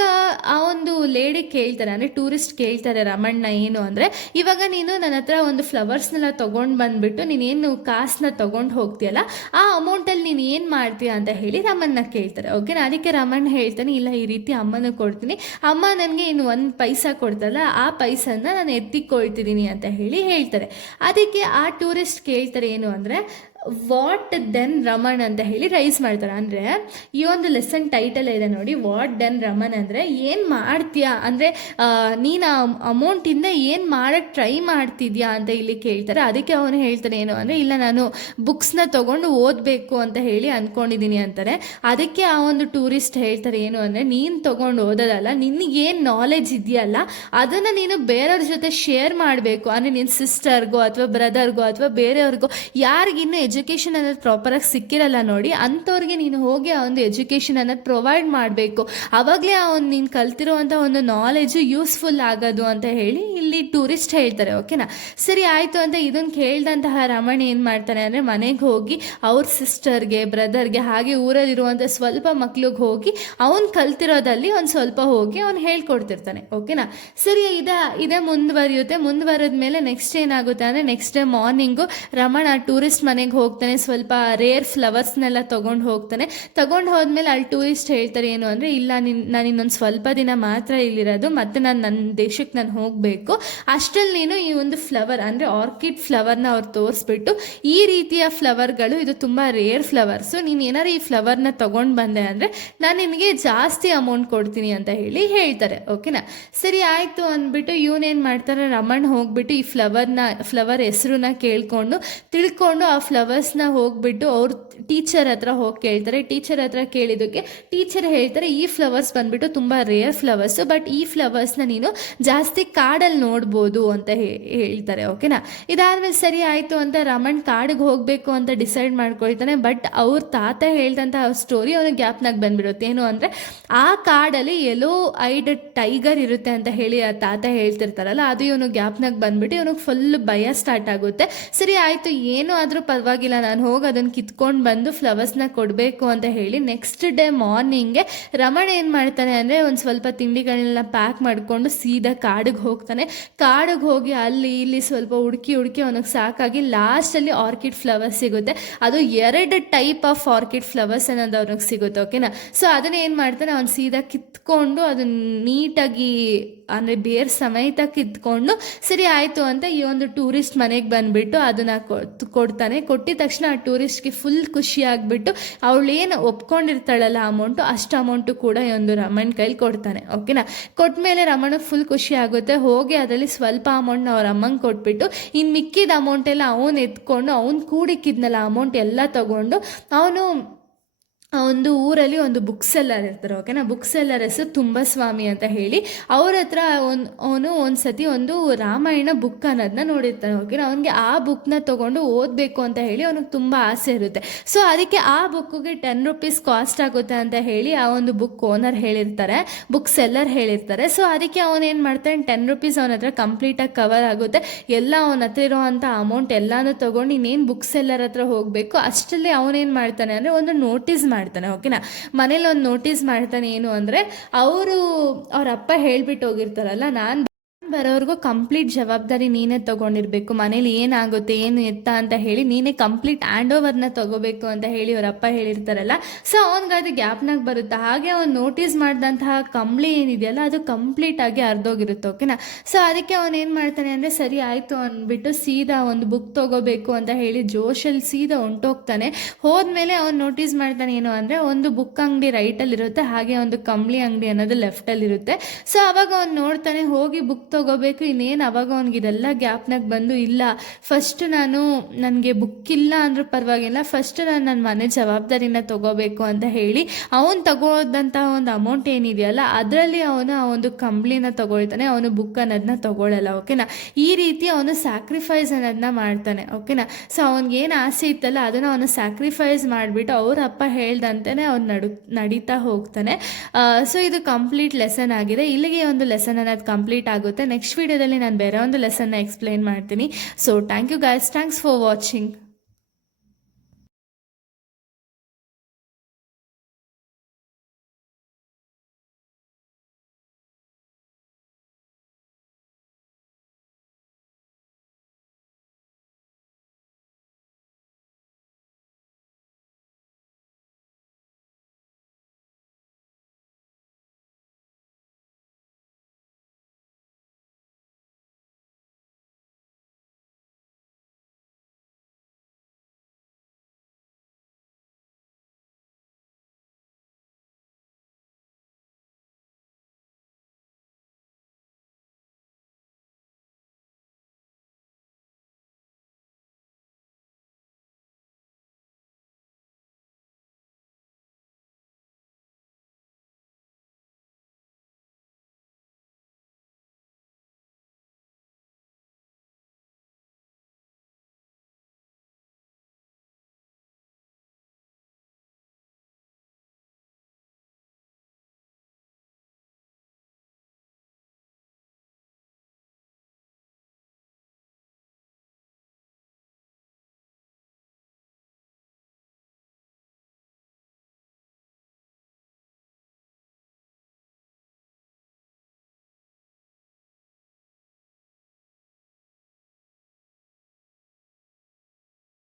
ಆ ಒಂದು ಲೇಡಿ ಕೇಳ್ತಾರೆ, ಅಂದರೆ ಟೂರಿಸ್ಟ್ ಕೇಳ್ತಾರೆ ರಮಣ್ಣ, ಏನು ಅಂದರೆ ಇವಾಗ ನೀನು ನನ್ನ ಹತ್ರ ಒಂದು ಫ್ಲವರ್ಸ್ನೆಲ್ಲ ತೊಗೊಂಡು ಬಂದುಬಿಟ್ಟು ನೀನೇನು ಕಾಸನ್ನ ತೊಗೊಂಡು ಹೋಗ್ತೀಯಲ್ಲ ಆ ಅಮೌಂಟಲ್ಲಿ ನೀನು ಏನು ಮಾಡ್ತೀಯ ಅಂತ ಹೇಳಿ ರಮಣ್ಣ ಕೇಳ್ತಾರೆ. ಓಕೆನಾ. ಅದಕ್ಕೆ ರಮಣ್ಣ ಹೇಳ್ತಾನೆ, ಇಲ್ಲ ಈ ರೀತಿ ಅಮ್ಮನಿಗೆ ಕೊಡ್ತೀನಿ, ಅಮ್ಮ ನನಗೆ ಇನ್ನು 1 ಪೈಸಾ ಕೊಡ್ತಲ್ಲ ಆ ಪೈಸನ್ನ ನಾನು ಎತ್ತಿಕೊಳ್ತಿದ್ದೀನಿ ಅಂತ ಹೇಳಿ ಹೇಳ್ತಾರೆ. ಅದಕ್ಕೆ ಆ ಟೂರಿಸ್ಟ್ ಕೇಳ್ತಾರೆ ಏನು ಅಂದರೆ ವಾಟ್ ದೆನ್ ರಮಣ್ ಅಂತ ಹೇಳಿ ರೈಸ್ ಮಾಡ್ತಾರೆ. ಅಂದರೆ ಈ ಒಂದು ಲೆಸನ್ ಟೈಟಲ್ ಇದೆ ನೋಡಿ, ವಾಟ್ ದೆನ್ ರಮಣ್ ಅಂದರೆ ಏನು ಮಾಡ್ತೀಯಾ, ಅಂದರೆ ನೀನು ಆ ಅಮೌಂಟಿಂದ ಏನು ಮಾಡೋಕ್ಕೆ ಟ್ರೈ ಮಾಡ್ತಿದ್ಯಾ ಅಂತ ಇಲ್ಲಿ ಕೇಳ್ತಾರೆ. ಅದಕ್ಕೆ ಅವನು ಹೇಳ್ತಾನೆ ಏನು ಅಂದರೆ, ಇಲ್ಲ ನಾನು ಬುಕ್ಸ್ನ ತೊಗೊಂಡು ಓದಬೇಕು ಅಂತ ಹೇಳಿ ಅಂದ್ಕೊಂಡಿದ್ದೀನಿ ಅಂತಾರೆ. ಅದಕ್ಕೆ ಆ ಒಂದು ಟೂರಿಸ್ಟ್ ಹೇಳ್ತಾರೆ ಏನು ಅಂದರೆ, ನೀನು ತೊಗೊಂಡು ಓದೋದಲ್ಲ, ನಿನಗೇನು ನಾಲೆಜ್ ಇದೆಯಲ್ಲ ಅದನ್ನು ನೀನು ಬೇರೆಯವ್ರ ಜೊತೆ ಶೇರ್ ಮಾಡಬೇಕು. ಅಂದರೆ ನಿನ್ನ ಸಿಸ್ಟರ್ಗೋ ಅಥವಾ ಬ್ರದರ್ಗೋ ಅಥವಾ ಬೇರೆಯವ್ರಿಗೋ ಯಾರಿಗಿನ್ನೂ ಎಜುಕೇಷನ್ ಅನ್ನೋದು ಪ್ರಾಪರಾಗಿ ಸಿಕ್ಕಿರಲ್ಲ ನೋಡಿ, ಅಂಥವ್ರಿಗೆ ನೀನು ಹೋಗಿ ಆ ಒಂದು ಎಜುಕೇಷನ್ ಅನ್ನೋದು ಪ್ರೊವೈಡ್ ಮಾಡಬೇಕು. ಆವಾಗಲೇ ಆ ಒಂದು ನೀನು ಕಲ್ತಿರುವಂಥ ಒಂದು ನಾಲೆಜು ಯೂಸ್ಫುಲ್ ಆಗೋದು ಅಂತ ಹೇಳಿ ಇಲ್ಲಿ ಟೂರಿಸ್ಟ್ ಹೇಳ್ತಾರೆ. ಓಕೆನಾ. ಸರಿ ಆಯಿತು ಅಂತ ಇದನ್ನು ಕೇಳಿದಂತಹ ರಮಣ್ ಏನು ಮಾಡ್ತಾನೆ ಅಂದರೆ ಮನೆಗೆ ಹೋಗಿ ಅವ್ರ ಸಿಸ್ಟರ್ಗೆ ಬ್ರದರ್ಗೆ ಹಾಗೆ ಊರಲ್ಲಿರುವಂಥ ಸ್ವಲ್ಪ ಮಕ್ಳಿಗೆ ಹೋಗಿ ಅವ್ನು ಕಲ್ತಿರೋದಲ್ಲಿ ಒಂದು ಸ್ವಲ್ಪ ಹೋಗಿ ಅವ್ನು ಹೇಳ್ಕೊಡ್ತಿರ್ತಾನೆ. ಓಕೆನಾ. ಸರಿ ಇದೇ ಮುಂದುವರಿದ ಮೇಲೆ ನೆಕ್ಸ್ಟ್ ಏನಾಗುತ್ತೆ ಅಂದರೆ ನೆಕ್ಸ್ಟ್ ಡೇ ಮಾರ್ನಿಂಗು ರಮಣ್ ಆ ಟೂರಿಸ್ಟ್ ಮನೆಗೆ ಹೋಗ್ತಾನೆ, ಸ್ವಲ್ಪ ರೇರ್ ಫ್ಲವರ್ಸ್ನೆಲ್ಲ ತೊಗೊಂಡು ಹೋಗ್ತಾನೆ. ತೊಗೊಂಡು ಹೋದ್ಮೇಲೆ ಅಲ್ಲಿ ಟೂರಿಸ್ಟ್ ಹೇಳ್ತಾರೆ ಏನು ಅಂದರೆ, ಇಲ್ಲ ನಾನು ಇನ್ನೊಂದು ಸ್ವಲ್ಪ ದಿನ ಮಾತ್ರ ಇಲ್ಲಿರೋದು, ಮತ್ತು ನನ್ನ ದೇಶಕ್ಕೆ ನಾನು ಹೋಗಬೇಕು, ಅಷ್ಟರಲ್ಲಿ ನೀನು ಈ ಒಂದು ಫ್ಲವರ್ ಅಂದರೆ ಆರ್ಕಿಡ್ ಫ್ಲವರ್ನ ಅವ್ರು ತೋರಿಸ್ಬಿಟ್ಟು, ಈ ರೀತಿಯ ಫ್ಲವರ್ಗಳು ಇದು ತುಂಬ ರೇರ್ ಫ್ಲವರ್ಸು, ನೀನು ಏನಾರು ಈ ಫ್ಲವರ್ನ ತೊಗೊಂಡು ಬಂದೆ ಅಂದರೆ ನಾನು ನಿನಗೆ ಜಾಸ್ತಿ ಅಮೌಂಟ್ ಕೊಡ್ತೀನಿ ಅಂತ ಹೇಳಿ ಹೇಳ್ತಾರೆ. ಓಕೆನಾ. ಸರಿ ಆಯಿತು ಅಂದ್ಬಿಟ್ಟು ಇವನೇನು ಮಾಡ್ತಾರೆ, ರಮಣ್ ಹೋಗ್ಬಿಟ್ಟು ಈ ಫ್ಲವರ್ ಹೆಸರನ್ನ ತಿಳ್ಕೊಂಡು ಆ ಫ್ಲವರ್ಸ್ನ ಹೋಗ್ಬಿಟ್ಟು ಅವ್ರ ಟೀಚರ್ ಹತ್ರ ಹೋಗಿ ಕೇಳ್ತಾರೆ. ಟೀಚರ್ ಹತ್ರ ಕೇಳಿದ್ದಕ್ಕೆ ಟೀಚರ್ ಹೇಳ್ತಾರೆ, ಈ ಫ್ಲವರ್ಸ್ ಬಂದ್ಬಿಟ್ಟು ತುಂಬ ರೇರ್ ಫ್ಲವರ್ಸು, ಬಟ್ ಈ ಫ್ಲವರ್ಸ್ನ ನೀನು ಜಾಸ್ತಿ ಕಾಡಲ್ಲಿ ನೋಡ್ಬೋದು ಅಂತ ಹೇಳ್ತಾರೆ. ಓಕೆನಾ. ಇದಾದ್ಮೇಲೆ ಸರಿ ಆಯಿತು ಅಂತ ರಮಣ್ ಕಾಡಿಗೆ ಹೋಗಬೇಕು ಅಂತ ಡಿಸೈಡ್ ಮಾಡ್ಕೊಳ್ತಾನೆ. ಬಟ್ ಅವ್ರ ತಾತ ಹೇಳ್ದಂಥ ಸ್ಟೋರಿ ಅವನಿಗೆ ಗ್ಯಾಪ್ನಾಗ ಬಂದ್ಬಿಡುತ್ತೆ. ಏನು ಅಂದರೆ ಆ ಕಾಡಲ್ಲಿ ಎಲ್ಲೋ ಐಡ್ ಟೈಗರ್ ಇರುತ್ತೆ ಅಂತ ಹೇಳಿ ಆ ತಾತ ಹೇಳ್ತಿರ್ತಾರಲ್ಲ, ಅದು ಇವನು ಗ್ಯಾಪ್ನಾಗ ಬಂದ್ಬಿಟ್ಟು ಇವನಿಗೆ ಫುಲ್ ಭಯ ಸ್ಟಾರ್ಟ್ ಆಗುತ್ತೆ. ಸರಿ ಆಯಿತು, ಏನೂ ಆದರೂ ಪರವಾಗಿಲ್ಲ, ನಾನು ಹೋಗಿ ಅದನ್ನು ಕಿತ್ಕೊಂಡು ಬಂದು ಫ್ಲವರ್ಸ್ನ ಕೊಡಬೇಕು ಅಂತ ಹೇಳಿ ನೆಕ್ಸ್ಟ್ ಡೇ ಮಾರ್ನಿಂಗ್ಗೆ ರಮಣ್ ಏನು ಮಾಡ್ತಾನೆ ಅಂದರೆ ಒಂದು ಸ್ವಲ್ಪ ತಿಂಡಿಗಳನ್ನೆಲ್ಲ ಪ್ಯಾಕ್ ಮಾಡಿಕೊಂಡು ಸೀದಾ ಕಾಡಿಗೆ ಹೋಗ್ತಾನೆ. ಕಾಡಿಗೆ ಹೋಗಿ ಅಲ್ಲಿ ಇಲ್ಲಿ ಸ್ವಲ್ಪ ಹುಡುಕಿ ಅವನಿಗೆ ಸಾಕಾಗಿ ಲಾಸ್ಟಲ್ಲಿ ಆರ್ಕಿಡ್ ಫ್ಲವರ್ಸ್ ಸಿಗುತ್ತೆ. ಅದು 2 ಟೈಪ್ ಆಫ್ ಆರ್ಕಿಡ್ ಫ್ಲವರ್ಸ್ ಅನ್ನೋದು ಅವ್ನಿಗೆ ಸಿಗುತ್ತೆ. ಓಕೆನಾ. ಸೊ ಅದನ್ನ ಏನು ಮಾಡ್ತಾನೆ, ಅವ್ನು ಸೀದಾ ಕಿತ್ಕೊಂಡು ಅದನ್ನ ನೀಟಾಗಿ ಅಂದರೆ ಬೇರೆ ಸಮೇತ ಕಿತ್ಕೊಂಡು ಸರಿ ಆಯಿತು ಅಂತ ಈ ಒಂದು ಟೂರಿಸ್ಟ್ ಮನೆಗೆ ಬಂದುಬಿಟ್ಟು ಅದನ್ನು ಕೊಡ್ತಾನೆ. ಕೊಟ್ಟಿದ ತಕ್ಷಣ ಆ ಟೂರಿಸ್ಟ್ಗೆ ಫುಲ್ ಖುಷಿ ಆಗಿಬಿಟ್ಟು ಅವಳೇನು ಒಪ್ಕೊಂಡಿರ್ತಾಳಲ್ಲ ಅಮೌಂಟು, ಅಷ್ಟು ಅಮೌಂಟು ಕೂಡ ಈ ಒಂದು ರಮಣ್ ಕೈಲಿ ಕೊಡ್ತಾನೆ. ಓಕೆನಾ. ಕೊಟ್ಟಮೇಲೆ ರಮಣಿಗೆ ಫುಲ್ ಖುಷಿ ಆಗುತ್ತೆ. ಹೋಗಿ ಅದರಲ್ಲಿ ಸ್ವಲ್ಪ ಅಮೌಂಟ್ನ ಅವ್ರ ಅಮ್ಮಂಗೆ ಕೊಟ್ಬಿಟ್ಟು ಇನ್ನು ಮಿಕ್ಕಿದ ಅಮೌಂಟೆಲ್ಲ ಅವನು ಎತ್ಕೊಂಡು ಅವ್ನು ಕೂಡಿಕ್ಕಿದ್ನಲ್ಲ ಅಮೌಂಟ್ ಎಲ್ಲ ತೊಗೊಂಡು ಅವನು ಒಂದು ಊರಲ್ಲಿ ಒಂದು ಬುಕ್ ಸೆಲ್ಲರ್ ಇರ್ತಾರೆ. ಓಕೆನಾ. ಬುಕ್ ಸೆಲ್ಲರ್ ಹೆಸರು ತುಂಬಸ್ವಾಮಿ ಅಂತ ಹೇಳಿ, ಅವ್ರ ಹತ್ರ ಅವನು ಒಂದು ಸತಿ ಒಂದು ರಾಮಾಯಣ ಬುಕ್ ಅನ್ನೋದನ್ನ ನೋಡಿರ್ತಾನೆ. ಓಕೆನಾ. ಅವನಿಗೆ ಆ ಬುಕ್ನ ತೊಗೊಂಡು ಓದಬೇಕು ಅಂತ ಹೇಳಿ ಅವನಿಗೆ ತುಂಬ ಆಸೆ ಇರುತ್ತೆ. ಸೊ ಅದಕ್ಕೆ ಆ ಬುಕ್ಕಿಗೆ 10 ರೂಪೀಸ್ ಕಾಸ್ಟ್ ಆಗುತ್ತೆ ಅಂತ ಹೇಳಿ ಆ ಒಂದು ಬುಕ್ ಓನರ್ ಹೇಳಿರ್ತಾರೆ, ಬುಕ್ ಸೆಲ್ಲರ್ ಹೇಳಿರ್ತಾರೆ. ಸೊ ಅದಕ್ಕೆ ಅವನೇನು ಮಾಡ್ತಾನೆ, 10 ರೂಪೀಸ್ ಅವನ ಹತ್ರ ಕಂಪ್ಲೀಟಾಗಿ ಕವರ್ ಆಗುತ್ತೆ. ಎಲ್ಲ ಅವನ ಹತ್ರ ಇರೋವಂಥ ಅಮೌಂಟ್ ಎಲ್ಲನೂ ತೊಗೊಂಡು ಇನ್ನೇನು ಬುಕ್ ಸೆಲ್ಲರ್ ಹತ್ರ ಹೋಗಬೇಕು ಅಷ್ಟರಲ್ಲಿ ಅವನೇನು ಮಾಡ್ತಾನೆ ಅಂದರೆ ಒಂದು ನೋಟಿಸ್ ಮಾಡ್ತಾನೆ. ಓಕೆನಾ. ಮನೇಲಿ ಒಂದು ನೋಟಿಸ್ ಮಾಡ್ತಾನೆ. ಏನು ಅಂದರೆ ಅವ್ರ ಅಪ್ಪ ಹೇಳ್ಬಿಟ್ಟು ಹೋಗಿರ್ತಾರಲ್ಲ, ನಾನು ಬರೋರ್ಗೂ ಕಂಪ್ಲೀಟ್ ಜವಾಬ್ದಾರಿ ನೀನೇ ತೊಗೊಂಡಿರಬೇಕು, ಮನೇಲಿ ಏನಾಗುತ್ತೆ ಏನು ಎತ್ತ ಅಂತ ಹೇಳಿ ನೀನೇ ಕಂಪ್ಲೀಟ್ ಹ್ಯಾಂಡ್ ಓವರ್ನ ತೊಗೋಬೇಕು ಅಂತ ಹೇಳಿ ಅವರಪ್ಪ ಹೇಳಿರ್ತಾರಲ್ಲ. ಸೊ ಅವನಿಗೆ ಅದು ಗ್ಯಾಪ್ನಾಗ ಬರುತ್ತೆ. ಹಾಗೆ ಅವ್ನು ನೋಟಿಸ್ ಮಾಡಿದಂತಹ ಕಂಬಳಿ ಏನಿದೆಯಲ್ಲ ಅದು ಕಂಪ್ಲೀಟಾಗಿ ಅರ್ಧೋಗಿರುತ್ತೆ. ಓಕೆನಾ. ಸೊ ಅದಕ್ಕೆ ಅವನೇನು ಮಾಡ್ತಾನೆ ಅಂದರೆ ಸರಿ ಆಯಿತು ಅಂದ್ಬಿಟ್ಟು ಸೀದಾ ಒಂದು ಬುಕ್ ತೊಗೋಬೇಕು ಅಂತ ಹೇಳಿ ಜೋಶಲ್ಲಿ ಸೀದಾ ಹೊಂಟೋಗ್ತಾನೆ. ಹೋದ್ಮೇಲೆ ಅವ್ನು ನೋಟಿಸ್ ಮಾಡ್ತಾನೆ ಏನು ಅಂದರೆ ಒಂದು ಬುಕ್ ಅಂಗಡಿ ರೈಟಲ್ಲಿರುತ್ತೆ, ಹಾಗೆ ಒಂದು ಕಂಬಳಿ ಅಂಗಡಿ ಅನ್ನೋದು ಲೆಫ್ಟಲ್ಲಿರುತ್ತೆ. ಸೊ ಅವಾಗ ಅವ್ನು ನೋಡ್ತಾನೆ, ಹೋಗಿ ಬುಕ್ ತೊಗೋಬೇಕು ಇನ್ನೇನು. ಅವಾಗ ಅವ್ನಿಗೆ ಇದೆಲ್ಲ ಗ್ಯಾಪ್ನಾಗ ಬಂದು, ಇಲ್ಲ ಫಸ್ಟ್ ನನಗೆ ಬುಕ್ ಇಲ್ಲ ಅಂದರೂ ಪರವಾಗಿಲ್ಲ, ಫಸ್ಟ್ ನಾನು ನನ್ನ ಮನೆ ಜವಾಬ್ದಾರಿನ ತೊಗೋಬೇಕು ಅಂತ ಹೇಳಿ ಅವನು ತಗೋದಂಥ ಒಂದು ಅಮೌಂಟ್ ಏನಿದೆಯಲ್ಲ ಅದರಲ್ಲಿ ಅವನು ಆ ಒಂದು ಕಂಬ್ಳಿನ ತೊಗೊಳ್ತಾನೆ, ಅವನು ಬುಕ್ ಅನ್ನೋದನ್ನ ತೊಗೊಳ್ಳಲ್ಲ. ಓಕೆನಾ, ಈ ರೀತಿ ಅವನು ಸ್ಯಾಕ್ರಿಫೈಸ್ ಅನ್ನೋದನ್ನ ಮಾಡ್ತಾನೆ. ಓಕೆನಾ, ಸೊ ಅವ್ನಿಗೇನು ಆಸೆ ಇತ್ತಲ್ಲ ಅದನ್ನು ಅವನು ಸ್ಯಾಕ್ರಿಫೈಸ್ ಮಾಡಿಬಿಟ್ಟು ಅವ್ರ ಅಪ್ಪ ಹೇಳ್ದಂತೆಯೇ ಅವ್ನು ನಡೀತಾ ಹೋಗ್ತಾನೆ. ಸೊ ಇದು ಕಂಪ್ಲೀಟ್ ಲೆಸನ್ ಆಗಿದೆ. ಇಲ್ಲಿಗೆ ಒಂದು ಲೆಸನ್ ಅನ್ನೋದು ಕಂಪ್ಲೀಟ್ ಆಗುತ್ತೆ. ನೆಕ್ಸ್ಟ್ ವೀಡಿಯೋದಲ್ಲಿ ನಾನು ಬೇರೆ ಒಂದು ಲೆಸನ್ನ ಎಕ್ಸ್ಪ್ಲೈನ್ ಮಾಡ್ತೀನಿ. So thank you guys, thanks for watching.